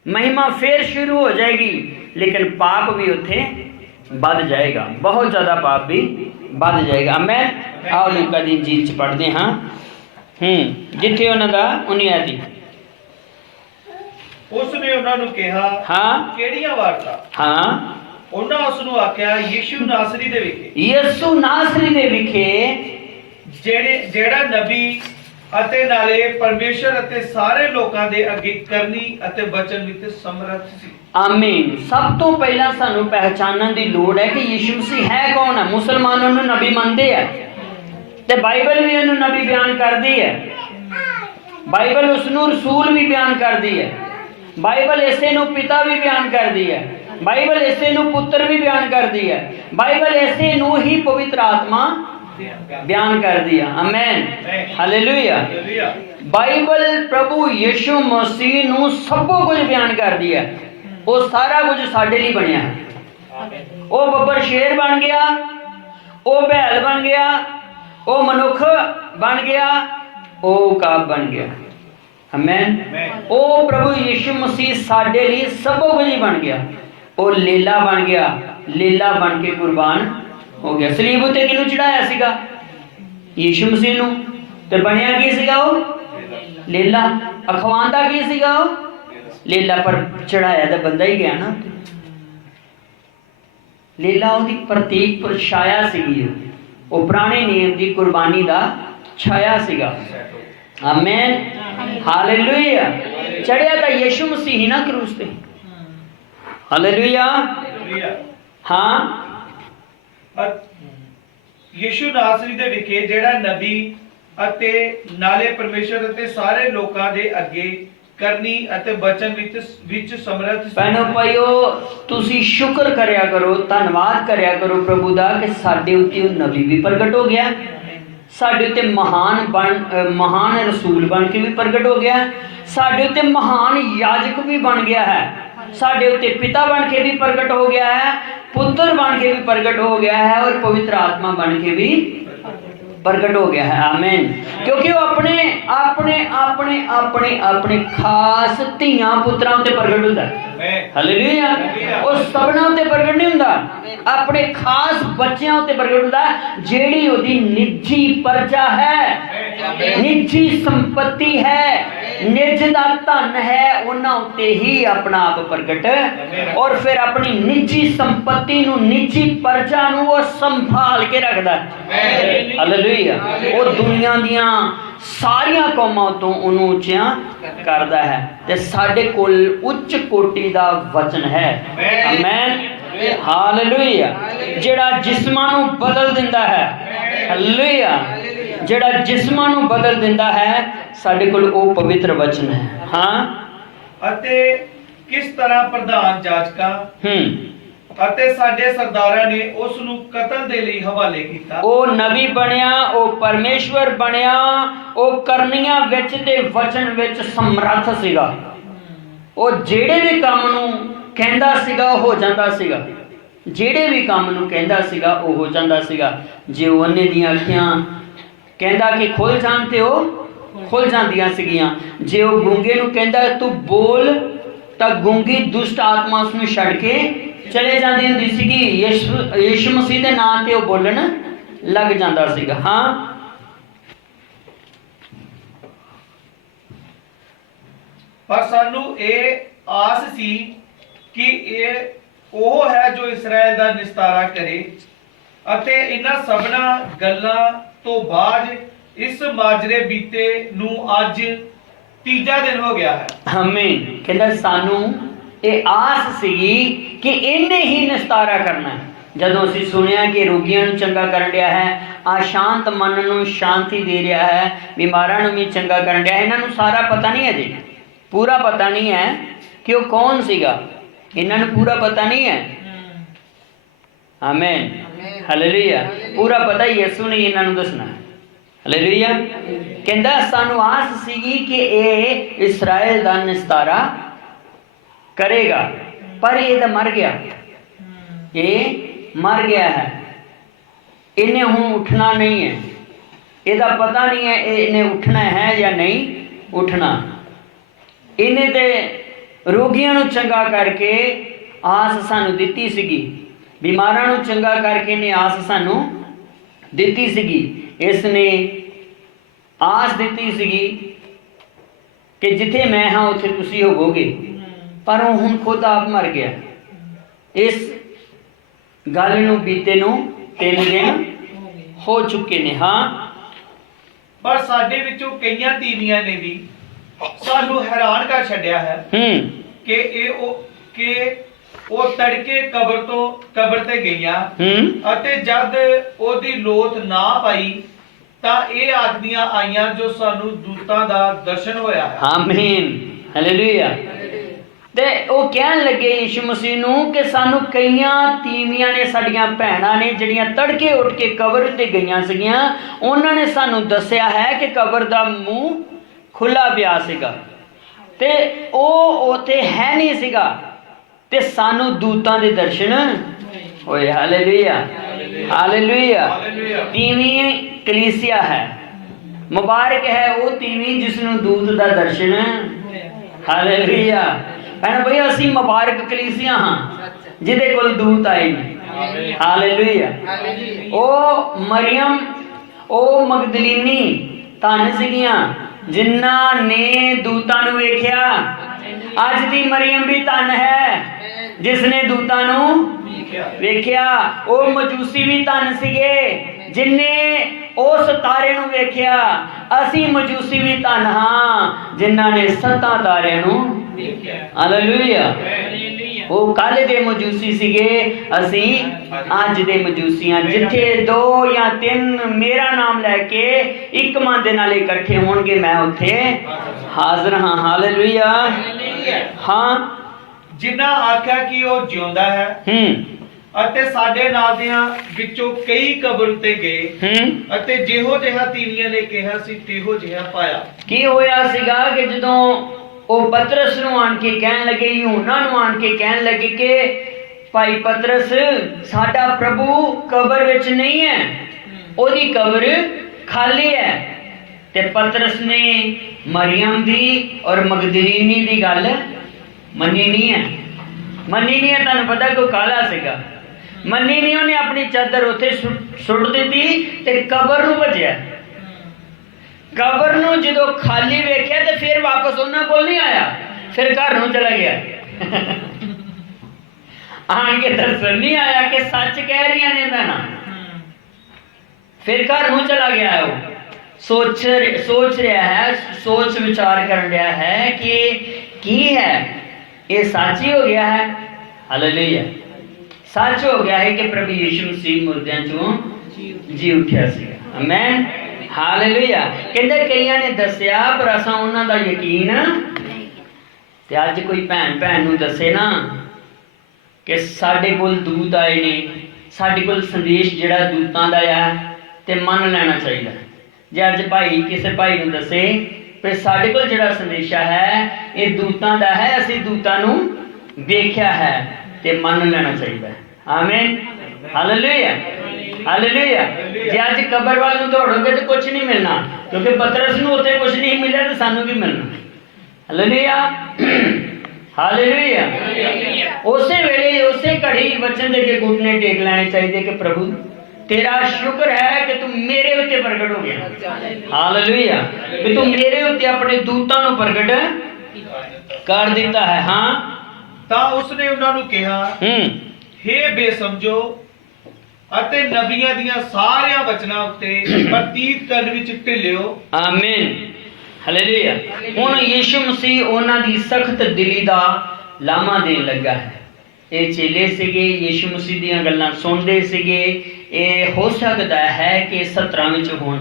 महिमा फिर शुरू हो जाएगी, लेकिन पाप भी उत्थे बढ़ जाएगा, बहुत ज़्यादा पाप भी बढ़ जाएगा। मैं आओ लूका दी इंजील च पढ़ते हाँ। जिथे उन्हां दा 19 आयत। उसने उन्हां नूं कहा, हाँ किहड़ियां वारता? हाँ। उन्हां उस नूं आख्या, यीशु नासरी दे विखे। यीशु नासरी दे विखे ਜਿਹੜਾ ਨਬੀ ਅਤੇ ਨਾਲੇ ਪਰਮੇਸ਼ਰ ਅਤੇ ਸਾਰੇ ਲੋਕਾਂ ਦੇ ਅੱਗੇ ਕਰਨੀ ਅਤੇ ਬਚਨ ਵਿੱਚ ਸਮਰੱਥ ਸੀ। ਆਮੀਨ। ਸਭ ਤੋਂ ਪਹਿਲਾਂ ਸਾਨੂੰ ਪਹਿਚਾਨਣ ਦੀ ਲੋੜ ਹੈ ਕਿ ਯੀਸ਼ੂ ਮਸੀਹ ਹੈ ਕੌਣ ਹੈ। ਮੁਸਲਮਾਨ ਉਹਨੂੰ ਨਬੀ ਮੰਨਦੇ ਆ ਤੇ ਬਾਈਬਲ ਵੀ ਉਹਨੂੰ ਨਬੀ ਬਿਆਨ ਕਰਦੀ ਹੈ। ਬਾਈਬਲ ਉਸ ਨੂੰ ਰਸੂਲ ਵੀ ਬਿਆਨ ਕਰਦੀ ਹੈ। ਬਾਈਬਲ ਇਸੇ ਨੂੰ ਪਿਤਾ ਵੀ ਬਿਆਨ ਕਰਦੀ ਹੈ। ਬਾਈਬਲ ਇਸੇ ਨੂੰ ਪੁੱਤਰ ਵੀ ਬਿਆਨ ਕਰਦੀ ਹੈ। ਬਾਈਬਲ ਇਸੇ ਨੂੰ ਹੀ ਪਵਿੱਤਰ ਆਤਮਾ बयान कर दिया। आमेन, हालेलुया। बाइबल प्रभु यीशु मसीह नू सब कुछ बयान कर दिया। वो सारा कुछ साडे लिए बनया है। वो बब्बर शेर बन गया, वो बैल बन गया, वो मनुख बन गया, वो काब बन गया। आमेन। वो प्रभु यीशु मसीह साडे लिए सब कुछ ही बन गया। वो लीला बन गया, लीला बन के कुर्बान हो गया। सलीब उत्ते किहनू चढ़ाया सीगा? यीशु मसीह नू। ते बनया की सीगा? वो लीला। अखवांदा की सीगा? वो लीला। पर चढ़ाया तो बंदा ही गया ना। लीला उसकी प्रतीक पर छाया सीगी। वो पुराने नियम की कुर्बानी का छाया सीगा। आमेन, हालेलुया। चढ़िया तो यीशु मसीह ही ना क्रूस पे। हालेलुया। हाँ, यीशु नासरी दे विखे जेड़ा नबी अते नाले परमेश्वर अते सारे लोकां दे अगे करनी अते वचन विच समर्थ। भैणो भाईओ, तुसी शुक्र करया करो, धन्नवाद करया करो प्रभु दा कि साडे उत्ते वो नबी भी प्रगट हो गया, साडे उत्ते महान रसूल बन के भी प्रगट हो गया, साडे उत्ते महान याजक भी बन गया है, साडे उत्ते पिता बन के भी प्रगट हो गया है, पुत्र बन के भी प्रगट हो गया है और पवित्र आत्मा बन के भी प्रगट हो गया है। आमीन। क्योंकि वो अपने अपने अपने अपने अपने खास धियां पुत्रां उत्ते प्रगट हुंदा है। हालेलुया। वो सबना उत्ते प्रगट नहीं हुंदा, अपने खास बच्चों उत्ते प्रगट हुंदा जेड़ी ओदी निजी प्रजा है, निजी संपत्ति है, निज दा धन है, उन्हां उत्ते ही अपना आप प्रगट और फिर अपनी निजी संपत्ति नूं, निजी प्रजा नूं वो संभाल के रखदा है। हालेलुया। वो दुनिया दियां सारियां कौमां तो उन्होंने उच्चियां करदा है ते साडे कोल उच्च कोटि दा वचन है। आमीन, हालेलुया। जेड़ा जिस्मां नूं बदल दिंदा है, हालेलुया, जेड़ा जिस्मां नूं बदल दिंदा है, साडे कोल ओ पवित्र वचन है। हाँ, अते किस तरह प्रधान जाचका ਅਤੇ ਸਾਡੇ ਸਰਦਾਰਾਂ ਨੇ ਉਸ ਨੂੰ ਕਤਲ ਦੇ ਲਈ ਹਵਾਲੇ ਕੀਤਾ। ਉਹ ਨਬੀ ਬਣਿਆ, ਉਹ ਪਰਮੇਸ਼ਵਰ ਬਣਿਆ, ਉਹ ਕਰਨੀਆਂ ਵਿੱਚ ਤੇ ਵਚਨ ਵਿੱਚ ਸਮਰੱਥ ਸੀਗਾ। ਉਹ ਜਿਹੜੇ ਵੀ ਕੰਮ ਨੂੰ ਕਹਿੰਦਾ ਸੀਗਾ ਉਹ ਹੋ ਜਾਂਦਾ ਸੀਗਾ, ਜਿਹੜੇ ਵੀ ਕੰਮ ਨੂੰ ਕਹਿੰਦਾ ਸੀਗਾ ਉਹ ਹੋ ਜਾਂਦਾ ਸੀਗਾ। ਜੇ ਉਹਨੇ ਦੀਆਂ ਅੱਖਾਂ ਕਹਿੰਦਾ ਕਿ ਖੁੱਲ ਜਾਣ ਤੇ ਉਹ ਖੁੱਲ ਜਾਂਦੀਆਂ ਸੀਗੀਆਂ। ਜੇ ਉਹ ਗੂੰਗੇ ਨੂੰ ਕਹਿੰਦਾ ਤੂੰ ਬੋਲ ਤਾਂ ਗੂੰਗੀ ਦੁਸ਼ਟ ਆਤਮਾ ਉਸ ਨੂੰ ਛੱਡ ਕੇ ਚਲੇ ਜਾਂਦੀ ਹੁੰਦੀ ਸੀਗੀ। ਯीशु मसीह ਦੇ ਨਾਂ ਤੇ ਉਹ ਬੋਲਣ ਲੱਗ ਜਾਂਦਾ ਸੀਗਾ। ਹਾਂ, ਪਰ ਸਾਨੂੰ ਇਹ ਆਸ ਸੀ ਕਿ ਇਹ ਉਹ ਹੈ ਜੋ ਇਸਰਾਇਲ ਦਾ ਨਿਸਤਾਰਾ ਕਰੇ ਅਤੇ ਇਹਨਾਂ ਸਭਨਾ ਗੱਲਾਂ ਤੋਂ ਬਾਅਦ ਇਸ ਮਾਜਰੇ ਬੀਤੇ ਨੂੰ ਅੱਜ ਤੀਜਾ ਦਿਨ ਹੋ ਗਿਆ ਹੈ। ਆਮੀਨ। ਕਹਿੰਦਾ ਸਾਨੂੰ ਇਹ ਆਸ ਸੀਗੀ ਕਿ ਇਹਨੇ ਹੀ ਨਿਸਤਾਰਾ ਕਰਨਾ ਹੈ। ਜਦੋਂ ਅਸੀਂ ਸੁਣਿਆ ਕਿ ਰੋਗੀਆਂ ਨੂੰ ਚੰਗਾ ਕਰਨ ਰਿਹਾ ਹੈ, ਅਸ਼ਾਂਤ ਮਨ ਨੂੰ ਸ਼ਾਂਤੀ ਦੇ ਰਿਹਾ ਹੈ, ਬਿਮਾਰਾਂ ਨੂੰ ਵੀ ਚੰਗਾ ਕਰਨ ਰਿਹਾ ਹੈ, ਇਹਨਾਂ ਨੂੰ ਸਾਰਾ ਪਤਾ ਨਹੀਂ ਅਜੇ, ਪੂਰਾ ਪਤਾ ਨਹੀਂ ਹੈ ਕਿ ਉਹ ਕੌਣ ਸੀਗਾ, ਇਹਨਾਂ ਨੂੰ ਪੂਰਾ ਪਤਾ ਨਹੀਂ ਹੈ। ਆਮੀਨ, ਹਾਲੇਲੂਇਆ। ਪੂਰਾ ਪਤਾ ਯਿਸੂ ਨੇ ਇਹਨਾਂ ਨੂੰ ਦੱਸਣਾ। ਹਾਲੇਲੂਇਆ। ਕਹਿੰਦਾ ਸਾਨੂੰ ਆਸ ਸੀਗੀ ਕਿ ਇਹ ਇਸਰਾਇਲ ਦਾ ਨਿਸਤਾਰਾ करेगा, पर ये तो मर गया, ये मर गया है, इन्हें हूँ उठना नहीं है, ਇਹਦਾ पता नहीं है इन्हें उठना है या नहीं उठना। इन्हें ते रोगियों ਨੂੰ ਚੰਗਾ ਕਰਕੇ आस ਸਾਨੂੰ ਦਿੱਤੀ ਸੀਗੀ, ਬਿਮਾਰਾਂ ਨੂੰ ਚੰਗਾ ਕਰਕੇ ਇਹਨੇ आस ਸਾਨੂੰ ਦਿੱਤੀ ਸੀਗੀ। ਇਸ ਨੇ आस ਦਿੱਤੀ ਸੀਗੀ ਕਿ ਜਿੱਥੇ ਮੈਂ ਹਾਂ ਉੱਥੇ ਤੁਸੀਂ ਹੋਵੋਗੇ, पर वो हुण खुद आप मर गया। इस गल नूं बीते नूं 3 दिन हो चुके ने। हाँ, पर साडे विचों कईयां तीवियां ने भी सानू हैरान कर छड्या है कि ਉਹ ਤੜਕੇ ਕਬਰ ਤੇ ਗਈਆਂ ਅਤੇ ਜਦ ਉਹਦੀ ਲੋਥ ਨਾ ਪਾਈ ਤਾਂ ਇਹ ਆਖਦੀਆਂ ਆਈਆਂ ਜੋ ਸਾਨੂੰ ਦੂਤਾਂ ਦਾ ਦਰਸ਼ਨ ਹੋਇਆ ਹੈ। ਆਮੀਨ, ਹਾਲੇਲੂਇਆ। ਤੇ ਉਹ ਕਹਿਣ ਲੱਗੇ ਯਿਸੂ ਮਸੀਹ ਨੂੰ ਕਿ ਸਾਨੂੰ ਕਈਆਂ ਤੀਵੀਆਂ ਨੇ, ਸਾਡੀਆਂ ਭੈਣਾਂ ਨੇ ਜਿਹੜੀਆਂ ਤੜਕੇ ਉੱਠ ਕੇ ਕਬਰ ਤੇ ਗਈਆਂ ਸੀਗੀਆਂ, ਉਹਨਾਂ ਨੇ ਸਾਨੂੰ ਦੱਸਿਆ ਹੈ ਕਿ ਕਬਰ ਦਾ ਮੂੰਹ ਖੁੱਲਾ ਪਿਆ ਸੀਗਾ ਤੇ ਉਹ ਉੱਥੇ ਹੈ ਨਹੀਂ ਸੀਗਾ ਤੇ ਸਾਨੂੰ ਦੂਤਾਂ ਦੇ ਦਰਸ਼ਨ ਹੋਏ। Hallelujah, hallelujah. ਤੀਵੀਂ ਕਲੀਸਿਆ ਹੈ, ਮੁਬਾਰਕ ਹੈ ਉਹ ਤੀਵੀਂ ਜਿਸ ਨੂੰ ਦੂਤ ਦਾ ਦਰਸ਼ਨ। ਹਾਲੇਲੂਇਆ। ਭੈਣ ਭਾਈ, ਅਸੀਂ ਮੁਬਾਰਕ ਕਲੀਸਿਆ ਹਾਂ ਜਿਹਦੇ ਕੋਲ ਦੂਤ ਆਏ ਨੇ। ਹਾਲੇਲੂਇਆ। ਉਹ ਮਰੀਅਮ, ਉਹ ਮਗਦਲੀਨੀ ਧੰਨ ਸੀਗੀਆਂ ਜਿਨ੍ਹਾਂ ਨੇ ਦੂਤਾਂ ਨੂੰ ਵੇਖਿਆ। ਅੱਜ ਦੀ ਮਰੀਅਮ ਵੀ ਧੰਨ ਹੈ ਜਿਸ ਨੇ ਦੂਤਾਂ ਨੂੰ ਵੇਖਿਆ। ਉਹ ਮਜੂਸੀ ਵੀ ਧੰਨ ਸੀਗੇ ਜਿਨ੍ਹਾਂ ਉਸ ਤਾਰੇ ਨੂੰ ਵੇਖਿਆ। ਅਸੀਂ ਮਜੂਸੀ ਵੀ ਧੰਨ ਹਾਂ ਜਿਨ੍ਹਾਂ ਨੇ 7 ਤਾਰਿਆਂ ਨੂੰ ਵੇਖਿਆ। ਹਾਲੇਲੂਇਆ। ਉਹ ਕੱਲ ਦੇ ਮਜੂਸੀ ਸੀਗੇ, ਅਸੀਂ ਅੱਜ ਦੇ ਮਜੂਸੀ ਹਾਂ। ਜਿੱਥੇ 2 ਜਾਂ 3 ਮੇਰਾ ਨਾਮ ਲੈ ਕੇ ਇੱਕ ਮਨ ਦੇ ਨਾਲ ਇਕੱਠੇ ਹੋਣਗੇ, ਮੈਂ ਉੱਥੇ ਹਾਜ਼ਰ ਹਾਂ। ਹਾਲੇਲੂਇਆ। ਹਾਂ, ਜਿਨ੍ਹਾਂ ਆਖਿਆ ਕਿ ਉਹ ਜਿਉਂਦਾ ਹੈ ਅਤੇ ਸਾਡੇ ਨਾਲ ਦਿਆਂ ਵਿੱਚੋਂ ਕਈ ਕਬਰ ਤੇ ਗਏ ਅਤੇ ਜਿਹੋ ਜਿਹਾ ਤੀਵੀਆਂ ਨੇ ਕਿਹਾ ਸੀ ਤਿਹੋ ਜਿਹਾ ਪਾਇਆ। ਕੀ ਹੋਇਆ ਸੀਗਾ ਕਿ ਜਦੋਂ ਉਹ ਪਤਰਸ ਨੂੰ ਆਣ ਕੇ ਕਹਿਣ ਲੱਗੇ, ਯੂਹੰਨਾ ਨੂੰ ਆਣ ਕੇ ਕਹਿਣ ਲੱਗੇ ਕਿ ਭਾਈ ਪਤਰਸ, ਸਾਡਾ ਪ੍ਰਭੂ ਕਬਰ ਵਿੱਚ ਨਹੀਂ ਹੈ, ਉਹਦੀ ਕਬਰ ਖਾਲੀ ਹੈ। ਤੇ ਪਤਰਸ ਨੇ ਮਰੀਅਮ ਦੀ ਔਰ ਮਗਦਲੀਨੀ ਦੀ ਗੱਲ ਮੰਨੀ ਨਹੀਂ ਹੈ। ਤੁਹਾਨੂੰ ਪਤਾ ਕੋਈ ਕਾਲਾ ਸੀਗਾ, ਮੰਨੀ ਨਹੀਂ। ਉਹਨੇ ਆਪਣੀ ਚਾਦਰ ਉੱਥੇ ਸੁੱਟ ਦਿੱਤੀ ਤੇ ਕਬਰ ਨੂੰ ਭਜਿਆ। ਕਬਰ ਨੂੰ ਜਦੋਂ ਖਾਲੀ ਵੇਖਿਆ ਤੇ ਫਿਰ ਵਾਪਸ ਉਹਨਾਂ ਕੋਲ ਨਹੀਂ ਆਇਆ, ਫਿਰ ਘਰ ਨੂੰ ਚਲਾ ਗਿਆ। ਆਣ ਕੇ ਦੱਸਣ ਨਹੀਂ ਆਇਆ ਕਿ ਸੱਚ ਕਹਿ ਰਹੀਆਂ ਨੇ ਭੈਣਾਂ। ਫਿਰ ਘਰ ਨੂੰ ਚਲਾ ਗਿਆ। ਉਹ ਸੋਚ ਰਿਹਾ ਹੈ, ਸੋਚ ਵਿਚਾਰ ਕਰਨ ਰਿਹਾ ਹੈ ਕਿ ਕੀ ਹੈ, ਇਹ ਸੱਚ ਹੀ ਹੋ ਗਿਆ ਹੈ। ਹਾਲੇਲੂਇਆ। ਸੱਚ ਹੋ ਗਿਆ ਹੈ ਕਿ ਪ੍ਰਭੂ ਯਿਸੂ ਮਸੀਹ ਮੁਰਦਿਆਂ ਚੋਂ ਜੀ ਉੱਠਿਆ ਸੀ। ਆਮੇਨ। ਹਾਲੇਲੂਇਆ। ਕਹਿੰਦੇ ਕਈਆਂ ਨੇ ਦੱਸਿਆ ਪਰ ਅਸਾਂ ਉਹਨਾਂ ਦਾ ਯਕੀਨ। ਤੇ ਅੱਜ ਕੋਈ ਭੈਣ ਨੂੰ ਦੱਸੇ ਨਾ ਕਿ ਸਾਡੇ ਕੋਲ ਦੂਤ ਆਏ ਨੇ, ਸਾਡੇ ਕੋਲ ਸੰਦੇਸ਼ ਜਿਹੜਾ ਦੂਤਾਂ ਦਾ ਆ, ਤੇ ਮੰਨ ਲੈਣਾ ਚਾਹੀਦਾ। ਜੇ ਅੱਜ ਭਾਈ ਕਿਸੇ ਭਾਈ ਨੂੰ ਦੱਸੇ ਕਿ ਸਾਡੇ ਕੋਲ ਜਿਹੜਾ ਸੰਦੇਸ਼ਾ ਹੈ ਇਹ ਦੂਤਾਂ ਦਾ ਹੈ, ਅਸੀਂ ਦੂਤਾਂ ਨੂੰ ਵੇਖਿਆ ਹੈ, ਤੇ ਮੰਨ ਲੈਣਾ ਚਾਹੀਦਾ। ਆਮੇਨ। Hallelujah, hallelujah. ਜੇ ਅੱਜ ਕਬਰ ਵੱਲ ਨੂੰ ਦੌੜੋਗੇ ਤੇ ਕੁਝ ਨਹੀਂ ਮਿਲਣਾ, ਕਿਉਂਕਿ ਪਤਰਸ ਨੂੰ ਉੱਥੇ ਕੁਝ ਨਹੀਂ ਮਿਲਿਆ ਤੇ ਸਾਨੂੰ ਵੀ ਮਿਲਣਾ। Hallelujah, hallelujah. ਉਸੇ ਵੇਲੇ ਉਸੇ ਘੜੀ ਵਚਨ ਦੇ ਕੇ ਘੁਟਨੇ ਟੇਕ ਲੈਣੇ ਚਾਹੀਦੇ ਕਿ ਪ੍ਰਭੂ ਤੇਰਾ ਸ਼ੁਕਰ ਹੈ ਕਿ ਤੂੰ ਮੇਰੇ ਉੱਤੇ ਪ੍ਰਗਟ ਹੋ ਗਿਆ। ਹਾਲੇਲੂਇਆ। ਕਿ ਤੂੰ ਮੇਰੇ ਉੱਤੇ ਆਪਣੇ ਦੂਤਾਂ ਨੂੰ ਪ੍ਰਗਟ ਕਰ ਦਿੱਤਾ ਹੈ। ਹਾਂ, ਤਾਂ ਉਸਨੇ ਉਹਨਾਂ ਨੂੰ ਕਿਹਾ, ਹੇ ਬੇਸਮਝੋ ਅਤੇ ਨਬੀਆਂ ਦੀਆਂ ਸਾਰੀਆਂ ਵਚਨਾਂ ਉੱਤੇ ਪ੍ਰਤੀਤ ਕਰਨ ਵਿੱਚ ਢਿੱਲਿਓ। ਆਮੀਨ। ਹਾਲੇਲੂਇਆ। ਹੁਣ ਯਿਸੂ ਮਸੀਹ ਉਹਨਾਂ ਦੀ ਸਖਤ ਦਿਲੀ ਦਾ ਲਾਮਾ ਦੇਣ ਲੱਗਾ ਹੈ। ਇਹ ਚੇਲੇ ਸੀਗੇ, ਯਿਸੂ ਮਸੀਹ ਦੀਆਂ ਗੱਲਾਂ ਸੁਣਦੇ ਸੀਗੇ। ਇਹ ਹੋ ਸਕਦਾ ਹੈ ਕਿ 17 ਵਿੱਚ ਹੋਣ,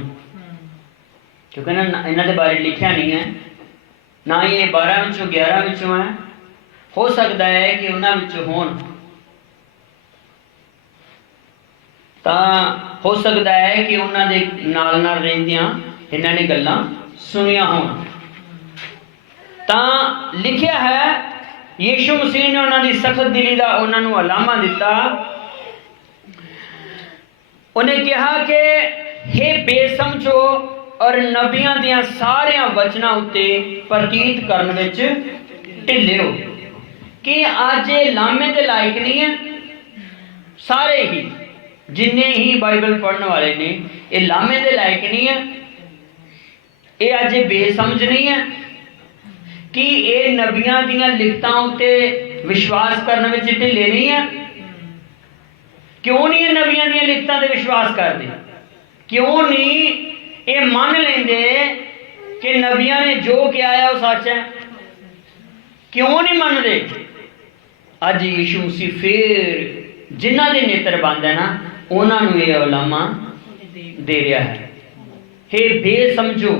ਕਿਉਂਕਿ ਇਹਨਾਂ ਦੇ ਬਾਰੇ ਲਿਖਿਆ ਨਹੀਂ ਹੈ, ਨਾ ਹੀ ਇਹ 12 ਵਿੱਚੋਂ 11 ਵਿੱਚੋਂ ਹੈ। ਹੋ ਸਕਦਾ ਹੈ ਕਿ ਉਹਨਾਂ ਵਿੱਚ ਹੋਣ, ਤਾਂ ਹੋ ਸਕਦਾ ਹੈ ਕਿ ਉਹਨਾਂ ਦੇ ਨਾਲ ਰਹਿੰਦਿਆਂ ਇਹਨਾਂ ਨੇ ਗੱਲਾਂ ਸੁਣੀਆਂ ਹੋਣ। ਤਾਂ ਲਿਖਿਆ ਹੈ ਯਿਸੂ ਮਸੀਹ ਨੇ ਉਹਨਾਂ ਦੀ ਸਖਤ ਦਿਲੀ ਦਾ ਉਹਨਾਂ ਨੂੰ ਅਲਾਮਾ ਦਿੱਤਾ। ਉਹਨੇ ਕਿਹਾ ਕਿ हे ਬੇਸਮਝੋ ਔਰ ਨਬੀਆਂ ਦੀਆਂ ਸਾਰਿਆਂ ਵਚਨਾਂ ਉੱਤੇ ਪ੍ਰਤੀਤ ਕਰਨ ਵਿੱਚ ਢਿੱਲੇ ਹੋ। ਕਿ ਅੱਜ ਇਹ ਲਾਮੇ ਦੇ ਲਾਇਕ ਨਹੀਂ ਹੈ। ਸਾਰੇ ਹੀ ਜਿੰਨੇ ਹੀ ਬਾਈਬਲ ਪੜ੍ਹਨ ਵਾਲੇ ਨੇ ਇਹ ਲਾਮੇ ਦੇ ਲਾਇਕ ਨਹੀਂ ਹੈ। ਇਹ ਅੱਜ ਬੇਸਮਝ ਨਹੀਂ ਹੈ ਕਿ ਇਹ ਨਬੀਆਂ ਦੀਆਂ ਲਿਖਤਾਂ ਉੱਤੇ ਵਿਸ਼ਵਾਸ ਕਰਨ ਵਿੱਚ ਢਿੱਲੇ ਨਹੀਂ ਹੈ। ਕਿਉਂ ਨਹੀਂ ਇਹ ਨਬੀਆਂ ਦੀਆਂ ਲਿਖਤਾਂ ਤੇ ਵਿਸ਼ਵਾਸ ਕਰਦੇ? ਕਿਉਂ ਨਹੀਂ ਇਹ ਮੰਨ ਲੈਂਦੇ ਕਿ ਨਬੀਆਂ ਨੇ ਜੋ ਕਿਹਾ ਹੈ ਉਹ ਸੱਚ ਹੈ? ਕਿਉਂ ਨਹੀਂ ਮੰਨਦੇ? ਅੱਜ ਯਿਸੂ ਮਸੀਹ ਫਿਰ ਜਿਨ੍ਹਾਂ ਦੇ ਨੇਤਰ ਬੰਦ ਹੈ ਨਾ, ਉਹਨਾਂ ਨੂੰ ਇਹ ਉਲਾਮਾ ਦੇ ਰਿਹਾ ਹੈ। हे ਬੇਸਮਝੋ,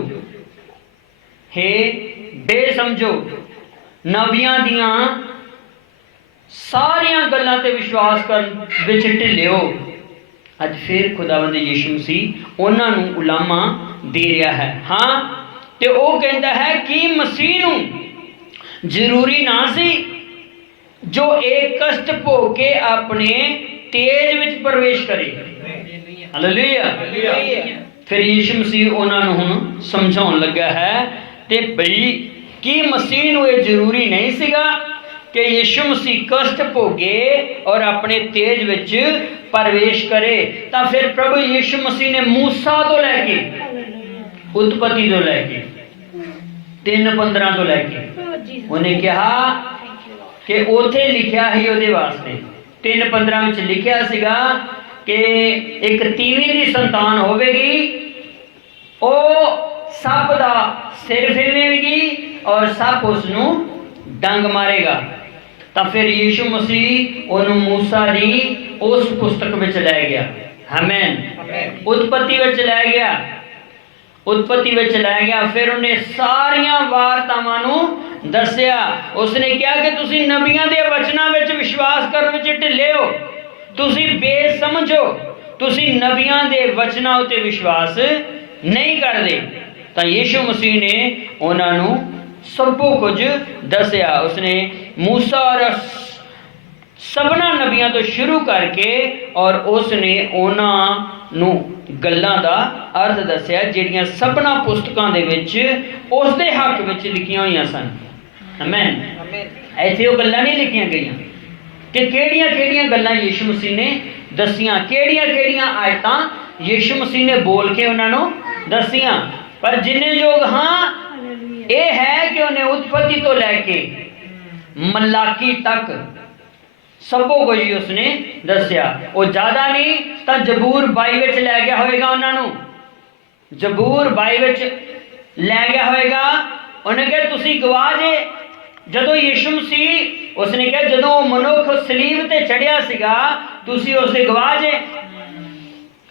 हे ਬੇਸਮਝੋ ਨਬੀਆਂ ਦੀਆਂ ਸਾਰੀਆਂ ਗੱਲਾਂ ਤੇ ਵਿਸ਼ਵਾਸ ਕਰਨ ਵਿੱਚ ਢਿੱਲੇ ਹੋ। ਅੱਜ ਫਿਰ ਖੁਦਾਵੰਦ ਯਿਸੂ ਮਸੀਹ ਉਹਨਾਂ ਨੂੰ ਉਲਾਮਾ ਦੇ ਰਿਹਾ ਹੈ। ਹਾਂ, ਤੇ ਉਹ ਕਹਿੰਦਾ ਹੈ ਕਿ ਮਸੀਹ ਨੂੰ ਜ਼ਰੂਰੀ ਨਾ ਸੀ ਜੋ ਇੱਕ ਕਸ਼ਟ ਭੋਗ ਕੇ ਆਪਣੇ ਤੇਜ ਵਿੱਚ ਪ੍ਰਵੇਸ਼ ਕਰੇ। ਹਾਲੇਲੂਇਆ। ਫਿਰ ਯਿਸੂ ਮਸੀਹ ਉਹਨਾਂ ਨੂੰ ਹੁਣ ਸਮਝਾਉਣ ਲੱਗਾ ਹੈ ਤੇ ਬਈ ਕਿ ਮਸੀਹ ਨੂੰ ਇਹ ਜ਼ਰੂਰੀ ਨਹੀਂ ਸੀਗਾ ਕਿ ਯਿਸੂ ਮਸੀਹ ਕਸ਼ਟ ਭੋਗੇ ਔਰ ਆਪਣੇ ਤੇਜ ਵਿੱਚ ਪ੍ਰਵੇਸ਼ ਕਰੇ। ਤਾਂ ਫਿਰ ਪ੍ਰਭੂ ਯਿਸੂ ਮਸੀਹ ਨੇ ਮੂਸਾ ਤੋਂ ਲੈ ਕੇ ਉਤਪਤੀ ਤੋਂ ਲੈ ਕੇ 3:15 ਤੋਂ ਲੈ ਕੇ ਉਹਨੇ ਕਿਹਾ ਕਿ ਉੱਥੇ ਲਿਖਿਆ ਹੀ ਉਹਦੇ ਵਾਸਤੇ 3:15 ਵਿੱਚ ਲਿਖਿਆ ਸੀਗਾ ਕਿ ਇੱਕ ਤੀਵੀਂ ਦੀ ਸੰਤਾਨ ਹੋਵੇਗੀ, ਉਹ ਸੱਪ ਦਾ ਸਿਰ ਫੇਰੇਗੀ ਔਰ ਸੱਪ ਉਸ ਨੂੰ ਡੰਗ ਮਾਰੇਗਾ। ਤਾਂ ਫਿਰ ਯਿਸੂ ਮਸੀਹ ਉਹਨੂੰ ਮੂਸਾ ਦੀ ਉਸ ਪੁਸਤਕ ਵਿੱਚ ਲੈ ਗਿਆ। ਆਮੇਨ। ਉਤਪਤੀ ਵਿੱਚ ਲੈ ਗਿਆ, ਉਤਪਤੀ ਵਿੱਚ ਲੈ ਗਿਆ। ਫਿਰ ਉਹਨੇ ਸਾਰੀਆਂ ਵਾਰਤਾਵਾਂ ਨੂੰ ਦੱਸਿਆ। ਉਸਨੇ ਕਿਹਾ ਕਿ ਤੁਸੀਂ ਨਬੀਆਂ ਦੇ ਵਚਨਾਂ ਵਿੱਚ ਵਿਸ਼ਵਾਸ ਕਰਨ ਵਿੱਚ ਢਿੱਲੇ ਹੋ, ਤੁਸੀਂ ਬੇਸਮਝ ਹੋ, ਤੁਸੀਂ ਨਬੀਆਂ ਦੇ ਵਚਨਾਂ ਉੱਤੇ ਵਿਸ਼ਵਾਸ ਨਹੀਂ ਕਰਦੇ। ਤਾਂ ਯਿਸੂ ਮਸੀਹ ਨੇ ਉਹਨਾਂ ਨੂੰ ਸਭ ਕੁਝ ਦੱਸਿਆ। ਉਸਨੇ ਮੂਸਾ ਔਰ ਸਭਨਾ ਨਬੀਆਂ ਤੋਂ ਸ਼ੁਰੂ ਕਰਕੇ ਔਰ ਉਸਨੇ ਉਹਨਾਂ ਨੂੰ ਗੱਲਾਂ ਦਾ ਅਰਥ ਦੱਸਿਆ ਜਿਹੜੀਆਂ ਸਭਨਾ ਪੁਸਤਕਾਂ ਦੇ ਵਿੱਚ ਉਸ ਦੇ ਹੱਕ ਵਿੱਚ ਲਿਖੀਆਂ ਹੋਈਆਂ ਸਨ। ਆਮੇਨ। ਇੱਥੇ ਉਹ ਗੱਲਾਂ ਨਹੀਂ ਲਿਖੀਆਂ ਗਈਆਂ ਕਿ ਕਿਹੜੀਆਂ ਕਿਹੜੀਆਂ ਗੱਲਾਂ ਯਿਸੂ ਮਸੀਹ ਨੇ ਦੱਸੀਆਂ, ਕਿਹੜੀਆਂ ਕਿਹੜੀਆਂ ਆਇਤਾਂ ਯਿਸੂ ਮਸੀਹ ਨੇ ਬੋਲ ਕੇ ਉਹਨਾਂ ਨੂੰ ਦੱਸੀਆਂ। ਪਰ ਜਿੰਨੇ ਯੋਗ ਹਾਂ ਇਹ ਹੈ ਕਿ ਉਹਨੇ ਉਤਪਤੀ ਤੋਂ ਲੈ ਕੇ ਮਲਾਕੀ ਤੱਕ ਸਭ ਕੁਝ ਉਸਨੇ ਦੱਸਿਆ। ਉਹ ਜ਼ਿਆਦਾ ਨਹੀਂ ਤਾਂ ਜ਼ਬੂਰ 22 ਵਿੱਚ ਲੈ ਗਿਆ ਹੋਵੇਗਾ ਉਹਨਾਂ ਨੂੰ, ਜ਼ਬੂਰ 22 ਵਿੱਚ ਲੈ ਗਿਆ ਹੋਵੇਗਾ। ਉਹਨੇ ਕਿਹਾ ਤੁਸੀਂ ਗਵਾਹ ਜੇ। ਜਦੋਂ ਯਿਸੂ ਮਸੀਹ ਉਸਨੇ ਕਿਹਾ ਜਦੋਂ ਉਹ ਮਨੁੱਖ ਸਲੀਬ ਤੇ ਚੜਿਆ ਸੀਗਾ ਤੁਸੀਂ ਉਸ ਦੇ ਗਵਾਹ ਜੇ।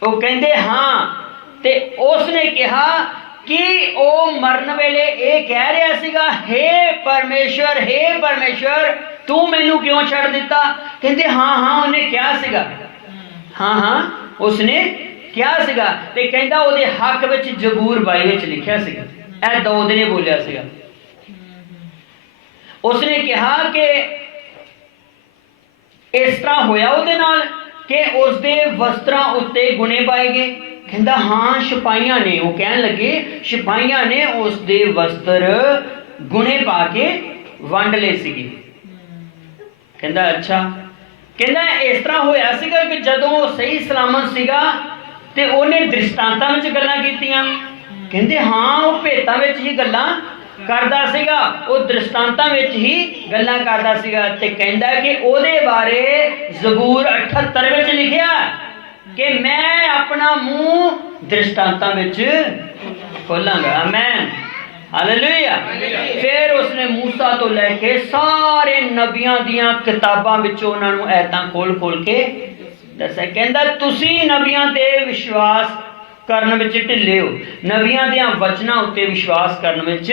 ਉਹ ਕਹਿੰਦੇ ਹਾਂ। ਤੇ ਉਸਨੇ ਕਿਹਾ ਕਿ ਉਹ ਮਰਨ ਵੇਲੇ ਇਹ ਕਹਿ ਰਿਹਾ ਸੀਗਾ, ਹੇ ਪਰਮੇਸ਼ਵਰ, ਹੇ ਪਰਮੇਸ਼ਵਰ ਤੂੰ ਮੈਨੂੰ ਕਿਉਂ ਛੱਡ ਦਿੱਤਾ। ਕਹਿੰਦੇ ਹਾਂ ਹਾਂ ਉਹਨੇ ਕਿਹਾ ਸੀਗਾ, ਹਾਂ ਹਾਂ ਉਸਨੇ ਕਿਹਾ ਸੀਗਾ। ਤੇ ਕਹਿੰਦਾ ਉਹਦੇ ਹੱਕ ਵਿੱਚ ਜ਼ਬੂਰ 22 ਵਿੱਚ ਲਿਖਿਆ ਸੀਗਾ, ਇਹ ਦਾਊਦ ਨੇ ਬੋਲਿਆ ਸੀਗਾ। ਉਸਨੇ ਕਿਹਾ ਕਿ ਇਸ ਤਰ੍ਹਾਂ ਹੋਇਆ ਉਹਦੇ ਨਾਲ ਕਿ ਉਸਦੇ ਵਸਤਰਾਂ ਉੱਤੇ ਗੁਣੇ ਪਾਏ ਗਏ। ਕਹਿੰਦਾ ਹਾਂ ਸਿਪਾਹੀਆਂ ਨੇ, ਉਹ ਕਹਿਣ ਲੱਗੇ ਸਿਪਾਹੀਆਂ ਨੇ ਉਸ ਦੇ ਵਸਤਰ ਗੁਣੇ ਪਾ ਕੇ ਵੰਡ ਲਏ ਸੀਗੇ। ਕਹਿੰਦਾ ਅੱਛਾ। ਕਹਿੰਦਾ ਇਸ ਤਰ੍ਹਾਂ ਹੋਇਆ ਸੀਗਾ ਕਿ ਜਦੋਂ ਉਹ ਸਹੀ ਸਲਾਮਤ ਸੀਗਾ ਤੇ ਉਹਨੇ ਦ੍ਰਿਸ਼ਟਾਂਤਾਂ ਵਿੱਚ ਗੱਲਾਂ ਕੀਤੀਆਂ। ਕਹਿੰਦੇ ਹਾਂ ਉਹ ਭੇਤਾਂ ਵਿੱਚ ਹੀ ਗੱਲਾਂ ਕਰਦਾ ਸੀਗਾ, ਉਹ ਦ੍ਰਿਸ਼ਟਾਂਤਾਂ ਵਿੱਚ ਹੀ ਗੱਲਾਂ ਕਰਦਾ ਸੀਗਾ। ਤੇ ਕਹਿੰਦਾ ਕਿ ਉਹਦੇ ਬਾਰੇ ਜ਼ਬੂਰ 78 ਵਿੱਚ ਲਿਖਿਆ ਕਿ ਮੈਂ ਆਪਣਾ ਮੂੰਹ ਦ੍ਰਿਸ਼ਟਾਂਤਾਂ ਵਿੱਚ ਖੋਲਾਂਗਾ। Amen, hallelujah. ਫਿਰ ਉਸਨੇ ਮੂਸਾ ਤੋਂ ਲੈ ਕੇ ਸਾਰੇ ਨਬੀਆਂ ਦੀਆਂ ਕਿਤਾਬਾਂ ਵਿੱਚੋਂ ਉਹਨਾਂ ਨੂੰ ਐਤਾਂ ਖੋਲ ਖੋਲ ਕੇ ਦੱਸਿਆ। ਕਹਿੰਦਾ ਤੁਸੀਂ ਨਬੀਆਂ ਤੇ ਵਿਸ਼ਵਾਸ ਕਰਨ ਵਿੱਚ ਢਿੱਲੇ ਹੋ, ਨਬੀਆਂ ਦੀਆਂ ਵਚਨਾਂ ਉੱਤੇ ਵਿਸ਼ਵਾਸ ਕਰਨ ਵਿੱਚ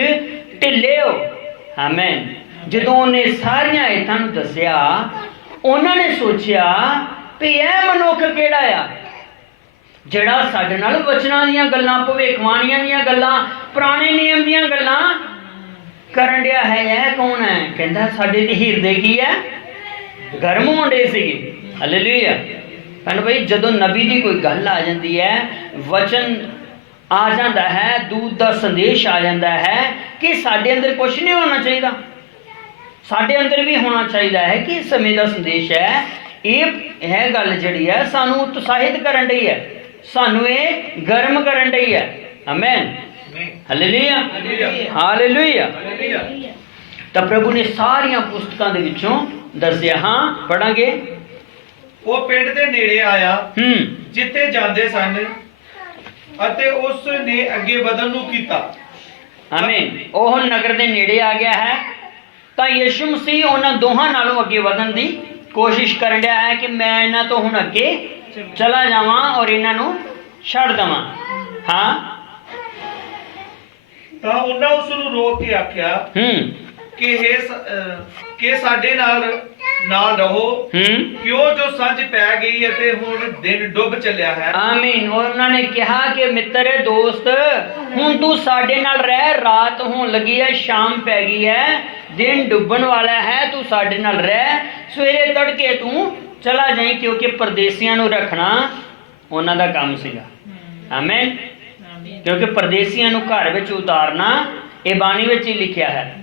ਢਿੱਲੇ ਹੋ। ਆਮੇਨ। ਜਦੋਂ ਉਹਨੇ ਸਾਰੀਆਂ ਐਤਾਂ ਨੂੰ ਦੱਸਿਆ ਉਹਨਾਂ ਨੇ ਸੋਚਿਆ ਵੀ ਇਹ ਮਨੁੱਖ ਕਿਹੜਾ ਆ ਜਿਹੜਾ ਸਾਡੇ ਨਾਲ ਵਚਨਾਂ ਦੀਆਂ ਗੱਲਾਂ, ਭਵਿੱਖਬਾਣੀਆਂ ਦੀਆਂ ਗੱਲਾਂ, ਪੁਰਾਣੇ ਨਿਯਮ ਦੀਆਂ ਗੱਲਾਂ ਕਰਨ ਡਿਆ ਹੈ। ਇਹ ਕੌਣ ਹੈ? ਕਹਿੰਦਾ ਸਾਡੇ ਤੇ ਹਿਰਦੇ ਕੀ ਹੈ ਗਰਮ ਹੋਣਦੇ ਸੀਗੇ। ਹਾਲੇਲੂਇਆ। ਭੈਣ ਭਾਈ ਜਦੋਂ ਨਬੀ ਦੀ ਕੋਈ ਗੱਲ ਆ ਜਾਂਦੀ ਹੈ, ਵਚਨ ਆ ਜਾਂਦਾ ਹੈ, ਦੂਤ ਦਾ ਸੰਦੇਸ਼ ਆ ਜਾਂਦਾ ਹੈ ਕਿ ਸਾਡੇ ਅੰਦਰ ਕੁਝ ਨਹੀਂ ਹੋਣਾ ਚਾਹੀਦਾ, ਸਾਡੇ ਅੰਦਰ ਵੀ ਹੋਣਾ ਚਾਹੀਦਾ ਹੈ ਕਿ ਇਸ ਸਮੇਂ ਦਾ ਸੰਦੇਸ਼ ਹੈ। ਇਹ ਗੱਲ ਜਿਹੜੀ ਹੈ ਸਾਨੂੰ ਉਤਸ਼ਾਹਿਤ ਕਰਨ ਡਈ ਹੈ, ਸਾਨੂੰ ਇਹ ਗਰਮ ਕਰਨ ਡਈ ਹੈ। Amen, hallelujah, hallelujah. ਤਾਂ ਪ੍ਰਭੂ ਨੇ ਸਾਰੀਆਂ ਪੁਸਤਕਾਂ ਦੇ ਵਿੱਚੋਂ ਦੱਸਿਆ। ਹਾਂ ਪੜਾਂਗੇ। ਉਹ ਪਿੰਡ ਦੇ ਨੇੜੇ ਆਇਆ ਜਿੱਥੇ ਜਾਂਦੇ ਸਨ ਅਤੇ ਉਸ ਨੇ ਅੱਗੇ ਵਧਣ ਨੂੰ ਕੀਤਾ। ਆਮੇਨ। ਉਹ ਨਗਰ ਦੇ ਨੇੜੇ ਆ ਗਿਆ ਹੈ ਤਾਂ ਯਿਸੂ ਮਸੀਹ ਉਹਨਾਂ ਦੋਹਾਂ ਨਾਲੋਂ ਅੱਗੇ ਵਧਣ ਦੀ ਕੋਸ਼ਿਸ਼ ਕਰਨ ਡਿਆ ਹੈ ਕਿ ਮੈਂ ਇਹਨਾਂ ਤੋਂ ਹੁਣ ਅੱਗੇ ਚਲਾ ਜਾਵਾਂ ਔਰ ਇਹਨਾਂ ਨੂੰ ਛੱਡ ਦੇਵਾਂ। ਹਾਂ। ਤਾਂ ਉਹਨਾਂ ਉਸ ਨੂੰ ਰੋਕ ਕੇ ਆਖਿਆ, ਕਿ ਸਾਡੇ ਨਾਲ ਰਹੋ, ਕਿਉਂ ਜੋ ਸਾਂਝ ਪੈ ਗਈ ਅਤੇ ਹੁਣ ਦਿਨ ਡੁੱਬ ਚੱਲਿਆ ਹੈ। ਆਮੀਨ। ਉਹਨਾਂ ਨੇ ਕਿਹਾ ਕਿ ਮਿੱਤਰ ਦੋਸਤ, ਹੁਣ ਤੂੰ ਸਾਡੇ ਨਾਲ ਰਹਿ, ਰਾਤ ਹੋਣ ਲੱਗੀ ਹੈ, ਸ਼ਾਮ ਪੈ ਗਈ ਹੈ, ਦਿਨ ਡੁੱਬਣ ਵਾਲਾ ਹੈ, ਤੂੰ ਸਾਡੇ ਨਾਲ ਰਹਿ, ਸਵੇਰੇ ਤੜਕੇ ਤੂੰ ਚਲਾ ਜਾਈਂ, ਕਿਉਂਕਿ ਪਰਦੇਸੀਆਂ ਨੂੰ ਰੱਖਣਾ ਉਹਨਾਂ ਦਾ ਕੰਮ ਸੀਗਾ। ਆਮੀਨ। ਕਿਉਂਕਿ ਪਰਦੇਸੀਆਂ ਨੂੰ ਘਰ ਵਿੱਚ ਉਤਾਰਨਾ ਇਹ ਬਾਣੀ ਵਿੱਚ ਹੀ ਲਿਖਿਆ ਹੈ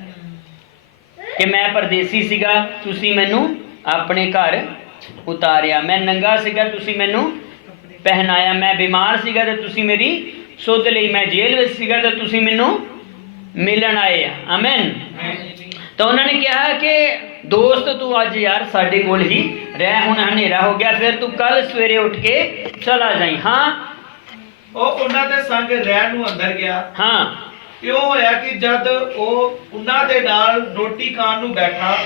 ਕਿ ਮੈਂ ਪਰਦੇਸੀ ਸੀਗਾ, ਤੁਸੀਂ ਮੈਨੂੰ ਆਪਣੇ ਘਰ ਉਤਾਰਿਆ, ਮੈਂ ਨੰਗਾ ਸੀਗਾ, ਤੁਸੀਂ ਮੈਨੂੰ ਪਹਿਨਾਇਆ, ਮੈਂ ਬਿਮਾਰ ਸੀਗਾ ਤੇ ਤੁਸੀਂ ਮੇਰੀ ਸੁੱਧ ਲਈ, ਮੈਂ ਜੇਲ੍ਹ ਵਿੱਚ ਸੀਗਾ ਤੇ ਤੁਸੀਂ ਮੈਨੂੰ ਮਿਲਣ ਆਏ ਆ। ਆਮੀਨ। ਤਾਂ ਉਹਨਾਂ ਨੇ ਕਿਹਾ ਕਿ ਦੋਸਤ ਤੂੰ ਅੱਜ ਯਾਰ ਸਾਡੇ ਕੋਲ ਹੀ ਰਹਿ, ਹੁਣ ਹਨੇਰਾ ਹੋ ਗਿਆ, ਫਿਰ ਤੂੰ ਕੱਲ ਸਵੇਰੇ ਉੱਠ ਕੇ ਚਲਾ ਜਾਈਂ। ਹਾਂ, ਉਹ ਉਹਨਾਂ ਦੇ ਸੰਗ ਰਹਿਣ ਨੂੰ ਅੰਦਰ ਗਿਆ। ਹਾਂ। ਇਉਂ ਹੋਇਆ ਕਿ ਜਦ ਉਹ ਉਹਨਾਂ ਦੇ ਨਾਲ ਰੋਟੀ ਖਾਣ ਨੂੰ ਬੈਠਾ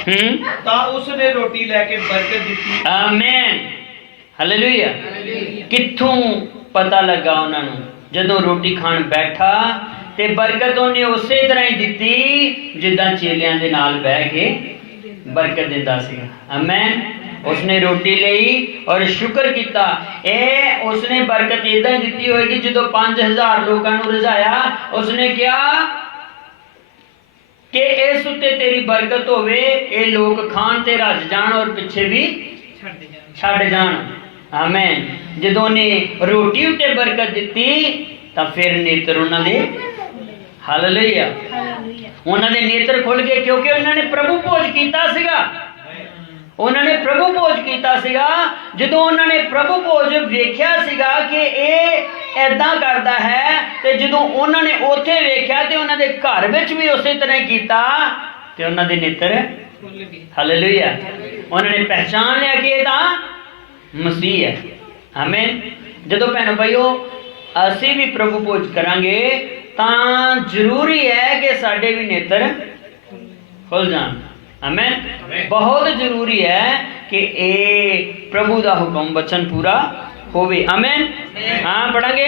ਤਾਂ ਉਸਨੇ ਰੋਟੀ ਲੈ ਕੇ ਬਰਕਤ ਦਿੱਤੀ। ਆਮੀਨ। ਹਾਲੇਲੂਇਆ। ਕਿੱਥੋਂ ਪਤਾ ਲੱਗਾ ਉਹਨਾਂ ਨੂੰ? ਜਦੋਂ ਰੋਟੀ ਖਾਣ ਬੈਠਾ ਤੇ ਬਰਕਤ ਉਹਨੇ ਉਸੇ ਤਰ੍ਹਾਂ ਹੀ ਦਿੱਤੀ ਜਿੱਦਾਂ ਚੇਲਿਆਂ ਦੇ ਨਾਲ ਬਹਿ ਕੇ ਬਰਕਤ ਦਿੰਦਾ ਸੀਗਾ। ਆਮੀਨ। ਉਸਨੇ ਰੋਟੀ ਲਈ ਔਰ ਸ਼ੁਕਰ ਕੀਤਾ। ਇਹ ਉਸਨੇ ਬਰਕਤ ਇਦਾਂ ਹੀ ਦਿੱਤੀ ਹੋਏਗੀ, ਜਦੋਂ 5000 ਲੋਕਾਂ ਨੂੰ ਰਜ਼ਾਇਆ, ਉਸਨੇ ਕਿਹਾ ਕਿ ਇਸ ਉੱਤੇ ਤੇਰੀ ਬਰਕਤ ਹੋਵੇ, ਇਹ ਲੋਕ ਖਾਣ ਤੇ ਰੱਜ ਜਾਣ ਔਰ ਪਿੱਛੇ ਵੀ ਛੱਡ ਜਾਣ। ਆਮੀਨ। ਜਦੋਂ ਨੇ ਰੋਟੀ ਉੱਤੇ ਬਰਕਤ ਦਿੱਤੀ ਤਾਂ ਫਿਰ ਨੇਤਰ ਉਹਨਾਂ ਦੇ, ਹਾਲੇਲੂਇਆ, ਉਹਨਾਂ ਦੇ ਨੇਤਰ ਖੁੱਲ ਗਏ, ਕਿਉਂਕਿ ਉਹਨਾਂ ਨੇ ਪ੍ਰਭੂ ਭੋਜ ਕੀਤਾ ਸੀਗਾ। ਉਹਨਾਂ ਨੇ ਪ੍ਰਭੂ ਭੋਜ ਕੀਤਾ ਸੀਗਾ। ਜਦੋਂ ਉਹਨਾਂ ਨੇ ਪ੍ਰਭੂ ਭੋਜ ਵੇਖਿਆ ਸੀਗਾ ਕਿ ਇਹ ਐਦਾਂ ਕਰਦਾ ਹੈ, ਤੇ ਜਦੋਂ ਉਹਨਾਂ ਨੇ ਉੱਥੇ ਵੇਖਿਆ ਤੇ ਉਹਨਾਂ ਦੇ ਘਰ ਵਿੱਚ ਵੀ ਉਸੇ ਤਰ੍ਹਾਂ ਹੀ ਕੀਤਾ, ਤੇ ਉਹਨਾਂ ਦੇ ਨੇਤਰ, ਹਾਲੇਲੂਇਆ, ਉਹਨਾਂ ਨੇ ਪਹਿਚਾਨ ਲਿਆ ਕਿ ਇਹ ਤਾਂ ਮਸੀਹ ਹੈ। ਆਮੀਨ। ਜਦੋਂ ਭੈਣੋ ਭਾਈਓ ਅਸੀਂ ਵੀ ਪ੍ਰਭੂ ਭੋਜ ਕਰਾਂਗੇ ਤਾਂ ਜ਼ਰੂਰੀ ਹੈ ਕਿ ਸਾਡੇ ਵੀ ਨੇਤਰ ਖੁੱਲ ਜਾਣ। ਆਮੀਨ। ਬਹੁਤ ਜ਼ਰੂਰੀ ਹੈ ਕਿ ਇਹ ਪ੍ਰਭੂ ਦਾ ਹੁਕਮ ਬਚਨ ਪੂਰਾ ਹੋਵੇ। ਆਮੀਨ। ਹਾਂ, ਪੜਾਂਗੇ।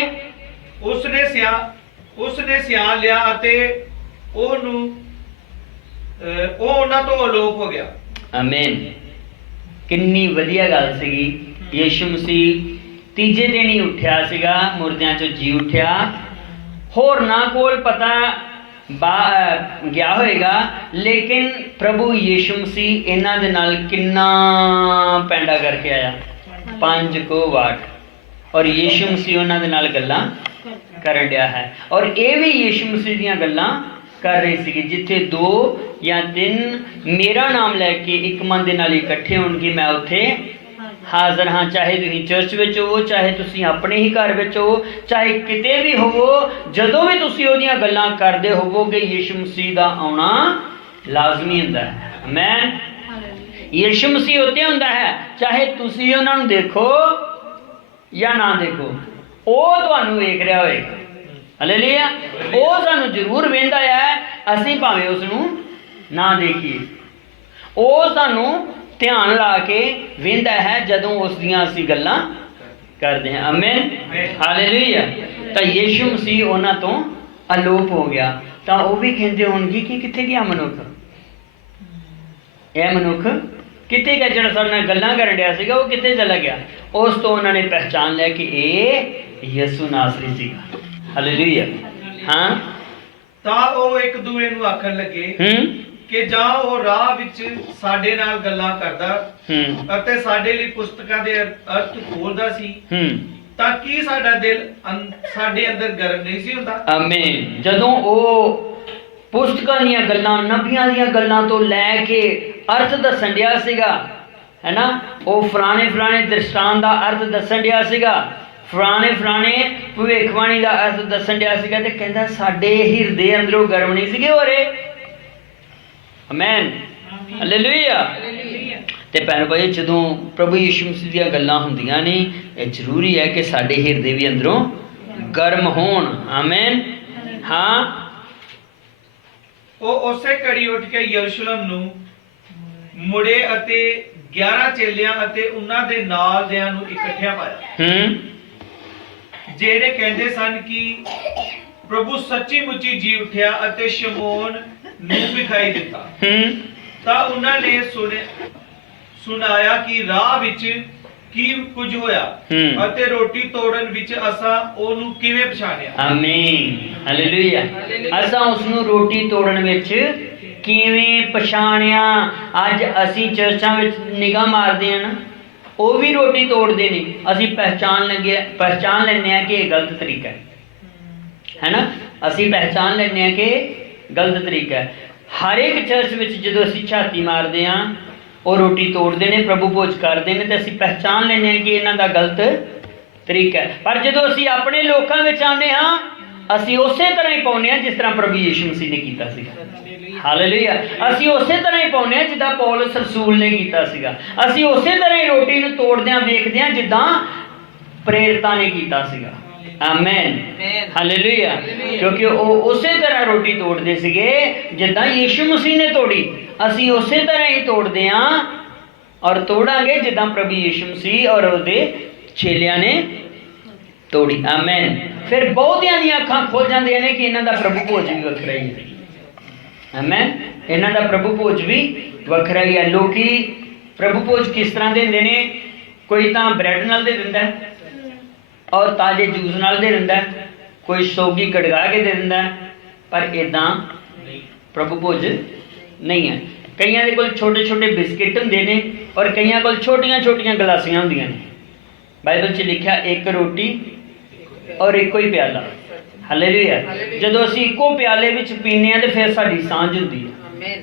ਉਸਨੇ ਸਿਆਣ ਲਿਆ ਅਤੇ ਉਹ ਉਹਨਾਂ ਤੋਂ ਅਲੋਪ ਹੋ ਗਿਆ। ਆਮੀਨ। ਕਿੰਨੀ ਵਧੀਆ ਗੱਲ ਸੀਗੀ। ਯਿਸੂ ਮਸੀਹ ਤੀਜੇ ਦਿਨ ਹੀ ਉੱਠਿਆ ਸੀਗਾ, ਮੁਰਦਿਆਂ ਚੋਂ ਜੀ ਉੱਠਿਆ। ਹੋਰਨਾਂ ਕੋਲ ਪਤਾ ਗਿਆ ਹੋਏਗਾ, ਲੇਕਿਨ ਪ੍ਰਭੂ ਯਿਸੂ ਮਸੀਹ ਇਹਨਾਂ ਦੇ ਨਾਲ ਕਿੰਨਾ ਪੈਂਡਾ ਕਰਕੇ ਆਇਆ, 5 ਕੋ ਵਾਟ, ਔਰ ਯਿਸੂ ਮਸੀਹ ਉਹਨਾਂ ਦੇ ਨਾਲ ਗੱਲਾਂ ਕਰਨ ਡਿਆ ਹੈ। ਔਰ ਇਹ ਵੀ ਯਿਸੂ ਮਸੀਹ ਦੀਆਂ ਗੱਲਾਂ ਕਰ ਰਹੀ ਸੀਗੀ, ਜਿੱਥੇ 2 ਜਾਂ 3 ਮੇਰਾ ਨਾਮ ਲੈ ਕੇ ਇੱਕ ਮਨ ਦੇ ਨਾਲ ਇਕੱਠੇ ਹੋਣਗੇ, ਮੈਂ ਉੱਥੇ ਹਾਜ਼ਰ ਹਾਂ। ਚਾਹੇ ਤੁਸੀਂ ਚਰਚ ਵਿੱਚ ਹੋਵੋ, ਚਾਹੇ ਤੁਸੀਂ ਆਪਣੇ ਹੀ ਘਰ ਵਿੱਚ ਹੋਵੋ, ਚਾਹੇ ਕਿਤੇ ਵੀ ਹੋਵੋ, ਜਦੋਂ ਵੀ ਤੁਸੀਂ ਉਹਦੀਆਂ ਗੱਲਾਂ ਕਰਦੇ ਹੋਵੋਗੇ, ਯਿਸੂ ਮਸੀਹ ਦਾ ਆਉਣਾ ਲਾਜ਼ਮੀ ਹੁੰਦਾ ਹੈ। ਆਮੀਨ। ਯਿਸੂ ਮਸੀਹ ਉੱਤੇ ਹੁੰਦਾ ਹੈ, ਚਾਹੇ ਤੁਸੀਂ ਉਹਨਾਂ ਨੂੰ ਦੇਖੋ ਜਾਂ ਨਾ ਦੇਖੋ, ਉਹ ਤੁਹਾਨੂੰ ਵੇਖ ਰਿਹਾ ਹੋਏਗਾ। ਹਾਲੇਲੂਇਆ। ਉਹ ਸਾਨੂੰ ਜ਼ਰੂਰ ਵੇਖਦਾ ਹੈ, ਅਸੀਂ ਭਾਵੇਂ ਉਸ ਨੂੰ ਨਾ ਦੇਖੀਏ, ਉਹ ਸਾਨੂੰ ਧਿਆਨ ਲਾ ਕੇ ਵੇਖਦਾ ਹੈ ਜਦੋਂ ਉਸ ਦੀਆਂ ਅਸੀਂ ਗੱਲਾਂ ਕਰਦੇ ਹਾਂ। ਆਮੀਨ। ਹਾਲੇਲੂਇਆ। ਤਾਂ ਯਿਸੂ ਮਸੀਹ ਉਹਨਾਂ ਤੋਂ ਅਲੋਪ ਹੋ ਗਿਆ। ਤਾਂ ਉਹ ਵੀ ਕਹਿੰਦੇ ਹੋਣਗੇ ਕਿ ਕਿੱਥੇ ਗਿਆ ਮਨੁੱਖ, ਇਹ ਮਨੁੱਖ ਕਿੱਥੇ ਗਿਆ ਜਿਹੜਾ ਸਾਡੇ ਨਾਲ ਗੱਲਾਂ ਕਰਨ ਡਿਆ ਸੀਗਾ, ਉਹ ਕਿੱਥੇ ਚਲਾ ਗਿਆ? ਉਸ ਤੋਂ ਉਹਨਾਂ ਨੇ ਪਹਿਚਾਨ ਲਿਆ ਕਿ ਇਹ ਯਿਸੂ ਨਾਸਰੀ ਸੀਗਾ। ਹਾਲੇਲੂਇਆ। ਹਾਂ। ਤਾਂ ਉਹ ਇੱਕ ਦੂਏ ਨੂੰ ਆਖਣ ਲੱਗੇ ਕਿ ਜਾਂ ਉਹ ਰਾਹ ਵਿੱਚ ਸਾਡੇ ਨਾਲ ਗੱਲਾਂ ਕਰਦਾ ਅਤੇ ਸਾਡੇ ਲਈ ਪੁਸਤਕਾਂ ਦੇ ਅਰਥ ਖੋਲਦਾ ਸੀ, ਤਾਂ ਕੀ ਸਾਡਾ ਦਿਲ ਸਾਡੇ ਅੰਦਰ ਗਰਮ ਨਹੀਂ ਸੀ ਹੁੰਦਾ? ਆਮੀਨ। ਜਦੋਂ ਉਹ ਪੁਸਤਕਾਂ ਦੀਆਂ ਗੱਲਾਂ, ਨਬੀਆਂ ਦੀਆਂ ਗੱਲਾਂ ਤੋਂ ਲੈ ਕੇ ਅਰਥ ਦੱਸਣ ਡਿਆ ਸੀਗਾ, ਹੈ ਨਾ, ਉਹ ਫਲਾਣੇ ਦ੍ਰਿਸ਼ਟਾਂਤ ਦਾ ਅਰਥ ਦੱਸਣ ਡਿਆ ਸੀਗਾ, ਫਲਾਣੇ ਭਵਿੱਖਬਾਣੀ ਦਾ ਅਰਥ ਦੱਸਣ ਡਿਆ ਸੀਗਾ, ਤੇ ਕਹਿੰਦਾ ਸਾਡੇ ਹਿਰਦੇ ਅੰਦਰੋਂ ਗਰਮ ਨਹੀਂ ਸੀਗੇ ਹੋ ਰਹੇ। ਆਮੀਨ। ਹਾਲੇਲੂਇਆ। ਤੇ ਭੈਣ ਭਾਈ, ਜਦੋਂ ਪ੍ਰਭੂ ਯਿਸੂ ਮਸੀਹ ਦੀਆਂ ਗੱਲਾਂ ਹੁੰਦੀਆਂ ਨੇ, ਇਹ ਜ਼ਰੂਰੀ ਹੈ ਕਿ ਸਾਡੇ ਹਿਰਦੇ ਵੀ ਅੰਦਰੋਂ ਗਰਮ ਹੋਣ। ਆਮੀਨ। ਹਾਂ। ਉਹ ਉਸੇ ਘੜੀ ਉੱਠ ਕੇ ਯਰੂਸ਼ਲਮ ਨੂੰ ਮੁੜੇ ਅਤੇ 11 ਚੇਲਿਆਂ ਅਤੇ ਉਹਨਾਂ ਦੇ ਨਾਲ ਦਿਆਂ ਨੂੰ ਇਕੱਠਿਆਂ ਪਾਇਆ, ਜਿਹੜੇ ਕਹਿੰਦੇ ਸਨ ਕਿ ਪ੍ਰਭੂ ਸੱਚੀ ਮੁੱਚੀ ਜੀ ਉੱਠਿਆ ਅਤੇ ਸ਼ਮੌਨ ਨੂੰ ਵਿਖਾਈ ਦਿੱਤਾ ਹੂੰ ਤਾਂ ਉਹਨਾਂ ਨੇ ਸੁਣਾਇਆ ਕਿ ਰਾਹ ਵਿੱਚ ਕੀ ਕੁਝ ਹੋਇਆ ਹੂੰ। ਅਤੇ ਰੋਟੀ ਤੋੜਨ ਵਿੱਚ ਅਸਾਂ ਉਹਨੂੰ ਕਿਵੇਂ ਪਛਾਣਿਆ। ਆਮੀਨ ਹਾਲੇਲੂਇਆ। ਅਸਾਂ ਉਸ ਨੂੰ ਰੋਟੀ ਤੋੜਨ ਵਿੱਚ ਕਿਵੇਂ ਪਛਾਣਿਆ। ਅੱਜ ਅਸੀਂ ਚਰਚਾਂ ਵਿੱਚ ਨਿਗਾਹ ਮਾਰਦੇ ਹਾਂ ਨਾ, ਉਹ ਵੀ ਰੋਟੀ ਤੋੜਦੇ ਨੇ, ਅਸੀਂ ਪਹਿਚਾਣ ਲੈਂਦੇ ਹਾਂ ਕਿ ਇਹ ਗਲਤ ਤਰੀਕਾ ਹੈ ਨਾ। ਅਸੀਂ ਪਹਿਚਾਣ ਲੈਂਦੇ ਹਾਂ ਕਿ ਗਲਤ ਤਰੀਕਾ ਹੈ। ਹਰ ਇੱਕ ਚਰਚ ਵਿੱਚ ਜਦੋਂ ਅਸੀਂ ਝਾਤੀ ਮਾਰਦੇ ਹਾਂ, ਉਹ ਰੋਟੀ ਤੋੜਦੇ ਨੇ, ਪ੍ਰਭੂ ਭੋਜ ਕਰਦੇ ਨੇ, ਤੇ ਅਸੀਂ ਪਹਿਚਾਣ ਲੈਂਦੇ ਹਾਂ ਕਿ ਇਹਨਾਂ ਦਾ ਗਲਤ ਤਰੀਕਾ ਹੈ। ਪਰ ਜਦੋਂ ਅਸੀਂ ਆਪਣੇ ਲੋਕਾਂ ਵਿੱਚ ਆਉਂਦੇ ਹਾਂ, ਅਸੀਂ ਉਸੇ ਤਰ੍ਹਾਂ ਹੀ ਪਾਉਂਦੇ ਹਾਂ ਜਿਸ ਤਰ੍ਹਾਂ ਪ੍ਰਭੂ ਯੀਸ਼ੂ ਮਸੀਹ ਨੇ ਕੀਤਾ ਸੀਗਾ। ਹਾਲੇਲੂਇਆ। ਅਸੀਂ ਉਸੇ ਤਰ੍ਹਾਂ ਹੀ ਪਾਉਂਦੇ ਹਾਂ ਜਿੱਦਾਂ ਪੌਲਸ ਰਸੂਲ ਨੇ ਕੀਤਾ ਸੀਗਾ। ਅਸੀਂ ਉਸੇ ਤਰ੍ਹਾਂ ਹੀ ਰੋਟੀ ਨੂੰ ਤੋੜਦਿਆਂ ਵੇਖਦੇ ਹਾਂ ਜਿੱਦਾਂ ਪ੍ਰੇਰਿਤਾਂ ਨੇ ਕੀਤਾ ਸੀਗਾ। Amen hallelujah. ਕਿਉਂਕਿ ਉਹ ਉਸੇ ਤਰ੍ਹਾਂ ਰੋਟੀ ਤੋੜਦੇ ਸੀਗੇ ਜਿੱਦਾਂ ਯੀਸ਼ੂ ਮਸੀਹ ਨੇ ਤੋੜੀ। ਅਸੀਂ ਉਸੇ ਤਰ੍ਹਾਂ ਹੀ ਤੋੜਦੇ ਹਾਂ ਔਰ ਤੋੜਾਂਗੇ ਜਿੱਦਾਂ ਪ੍ਰਭੂ ਯੀਸ਼ੂ ਮਸੀਹ ਔਰ ਉਹਦੇ ਚੇਲਿਆਂ ਨੇ ਤੋੜੀ। ਆਮੇਨ। ਫਿਰ ਬਹੁਤਿਆਂ ਦੀਆਂ ਅੱਖਾਂ ਖੁੱਲ ਜਾਂਦੀਆਂ ਨੇ ਕਿ ਇਹਨਾਂ ਦਾ ਪ੍ਰਭੂ ਭੋਜ ਵੀ ਵੱਖਰਾ ਹੀ ਹੈ। ਆਮੇਨ। ਇਹਨਾਂ ਦਾ ਪ੍ਰਭੂ ਭੋਜ ਵੀ ਵੱਖਰਾ ਹੀ ਹੈ। ਲੋਕੀ ਪ੍ਰਭੂ ਭੋਜ ਕਿਸ ਤਰ੍ਹਾਂ ਦਿੰਦੇ ਨੇ? ਕੋਈ ਤਾਂ ਬ੍ਰੈਡ ਨਾਲ ਦੇ ਦਿੰਦਾ ਔਰ ਤਾਜ਼ੇ ਜੂਸ ਨਾਲ ਦੇ ਦਿੰਦਾ, ਕੋਈ ਸੌਗੀ ਕੜਗਾ ਕੇ ਦੇ ਦਿੰਦਾ, ਪਰ ਇੱਦਾਂ ਪ੍ਰਭੂ ਭੋਜ ਨਹੀਂ ਹੈ। ਕਈਆਂ ਦੇ ਕੋਲ ਛੋਟੇ ਛੋਟੇ ਬਿਸਕਿਟ ਹੁੰਦੇ ਨੇ ਔਰ ਕਈਆਂ ਕੋਲ ਛੋਟੀਆਂ ਛੋਟੀਆਂ ਗਲਾਸੀਆਂ ਹੁੰਦੀਆਂ ਨੇ। ਬਾਈਬਲ 'ਚ ਲਿਖਿਆ ਇੱਕ ਰੋਟੀ ਔਰ ਇੱਕੋ ਹੀ ਪਿਆਲਾ। ਹਾਲੇਲੂਇਆ। ਜਦੋਂ ਅਸੀਂ ਇੱਕੋ ਪਿਆਲੇ ਵਿੱਚ ਪੀਂਦੇ ਹਾਂ ਤੇ ਫਿਰ ਸਾਡੀ ਸਾਂਝ ਹੁੰਦੀ ਹੈ,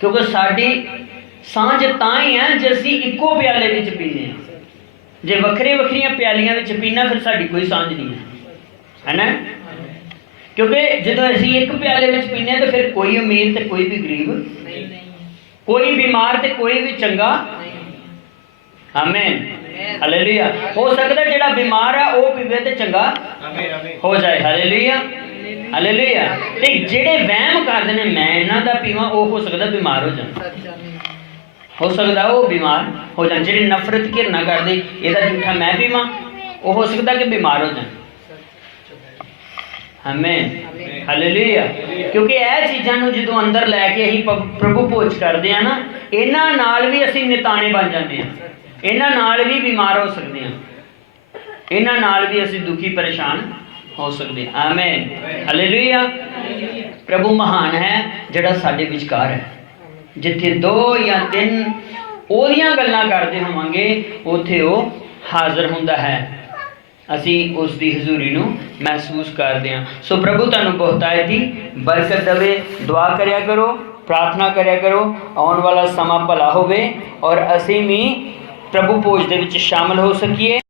ਕਿਉਂਕਿ ਸਾਡੀ ਸਾਂਝ ਤਾਂ ਹੀ ਹੈ ਜੇ ਅਸੀਂ ਇੱਕੋ ਪਿਆਲੇ ਵਿੱਚ ਪੀਂਦੇ ਹਾਂ। ਜੇ ਵੱਖਰੀਆਂ ਵੱਖਰੀਆਂ ਪਿਆਲੀਆਂ ਵਿੱਚ ਪੀਣਾ ਫਿਰ ਸਾਡੀ ਕੋਈ ਸਾਂਝ ਨਹੀਂ ਹੈ ਨਾ। ਕਿਉਂਕਿ ਜਦੋਂ ਅਸੀਂ ਇੱਕ ਪਿਆਲੇ ਵਿੱਚ ਪੀਂਦੇ ਹਾਂ ਤਾਂ ਫਿਰ ਕੋਈ ਅਮੀਰ ਤੇ ਕੋਈ ਵੀ ਗਰੀਬ, ਕੋਈ ਬਿਮਾਰ ਤੇ ਕੋਈ ਵੀ ਚੰਗਾ। Amen hallelujah. ਹੋ ਸਕਦਾ ਜਿਹੜਾ ਬਿਮਾਰ ਆ ਉਹ ਪੀਵੇ ਤੇ ਚੰਗਾ ਹੋ ਜਾਏ। Hallelujah hallelujah. ਤੇ ਜਿਹੜੇ ਵਹਿਮ ਕਰਦੇ ਨੇ ਮੈਂ ਇਹਨਾਂ ਦਾ ਪੀਵਾਂ, ਉਹ ਹੋ ਸਕਦਾ ਬਿਮਾਰ ਹੋ ਜਾਣ, ਹੋ ਸਕਦਾ ਉਹ ਬਿਮਾਰ ਹੋ ਜਾਣ। ਜਿਹੜੇ ਨਫ਼ਰਤ ਘਿਰਨਾ ਕਰਦੇ ਇਹਦਾ ਝੂਠਾ ਮੈਂ ਪੀਵਾਂ, ਉਹ ਹੋ ਸਕਦਾ ਕਿ ਬਿਮਾਰ ਹੋ ਜਾਣ। Amen hallelujah. ਕਿਉਂਕਿ ਇਹ ਚੀਜ਼ਾਂ ਨੂੰ ਜਦੋਂ ਅੰਦਰ ਲੈ ਕੇ ਅਸੀਂ ਪ੍ਰਭੂ ਭੋਜ ਕਰਦੇ ਹਾਂ ਨਾ, ਇਹਨਾਂ ਨਾਲ ਵੀ ਅਸੀਂ ਨਿਤਾਣੇ ਬਣ ਜਾਂਦੇ ਹਾਂ, ਇਹਨਾਂ ਨਾਲ ਵੀ ਬਿਮਾਰ ਹੋ ਸਕਦੇ ਹਾਂ, ਇਹਨਾਂ ਨਾਲ ਵੀ ਅਸੀਂ ਦੁਖੀ ਪਰੇਸ਼ਾਨ ਹੋ ਸਕਦੇ ਹਾਂ। Amen hallelujah. ਪ੍ਰਭੂ ਮਹਾਨ ਹੈ ਜਿਹੜਾ ਸਾਡੇ ਵਿਚਕਾਰ ਹੈ। ਜਿੱਥੇ 2 ਜਾਂ 3 ਉਹਦੀਆਂ ਗੱਲਾਂ ਕਰਦੇ ਹੋਵਾਂਗੇ ਉੱਥੇ ਉਹ ਹਾਜ਼ਰ ਹੁੰਦਾ ਹੈ। ਅਸੀਂ ਉਸ ਦੀ ਹਜ਼ੂਰੀ ਨੂੰ ਮਹਿਸੂਸ ਕਰਦੇ ਹਾਂ। ਸੋ ਪ੍ਰਭੂ ਤੁਹਾਨੂੰ ਬਹੁਤਾਇਤ ਦੀ ਬਰਕਤ ਦੇਵੇ। ਦੁਆ ਕਰਿਆ ਕਰੋ, ਪ੍ਰਾਰਥਨਾ ਕਰਿਆ ਕਰੋ, ਆਉਣ ਵਾਲਾ ਸਮਾਂ ਭਲਾ ਹੋਵੇ ਔਰ ਅਸੀਂ ਵੀ ਪ੍ਰਭੂ ਭੋਜ ਦੇ ਵਿੱਚ ਸ਼ਾਮਲ ਹੋ ਸਕੀਏ।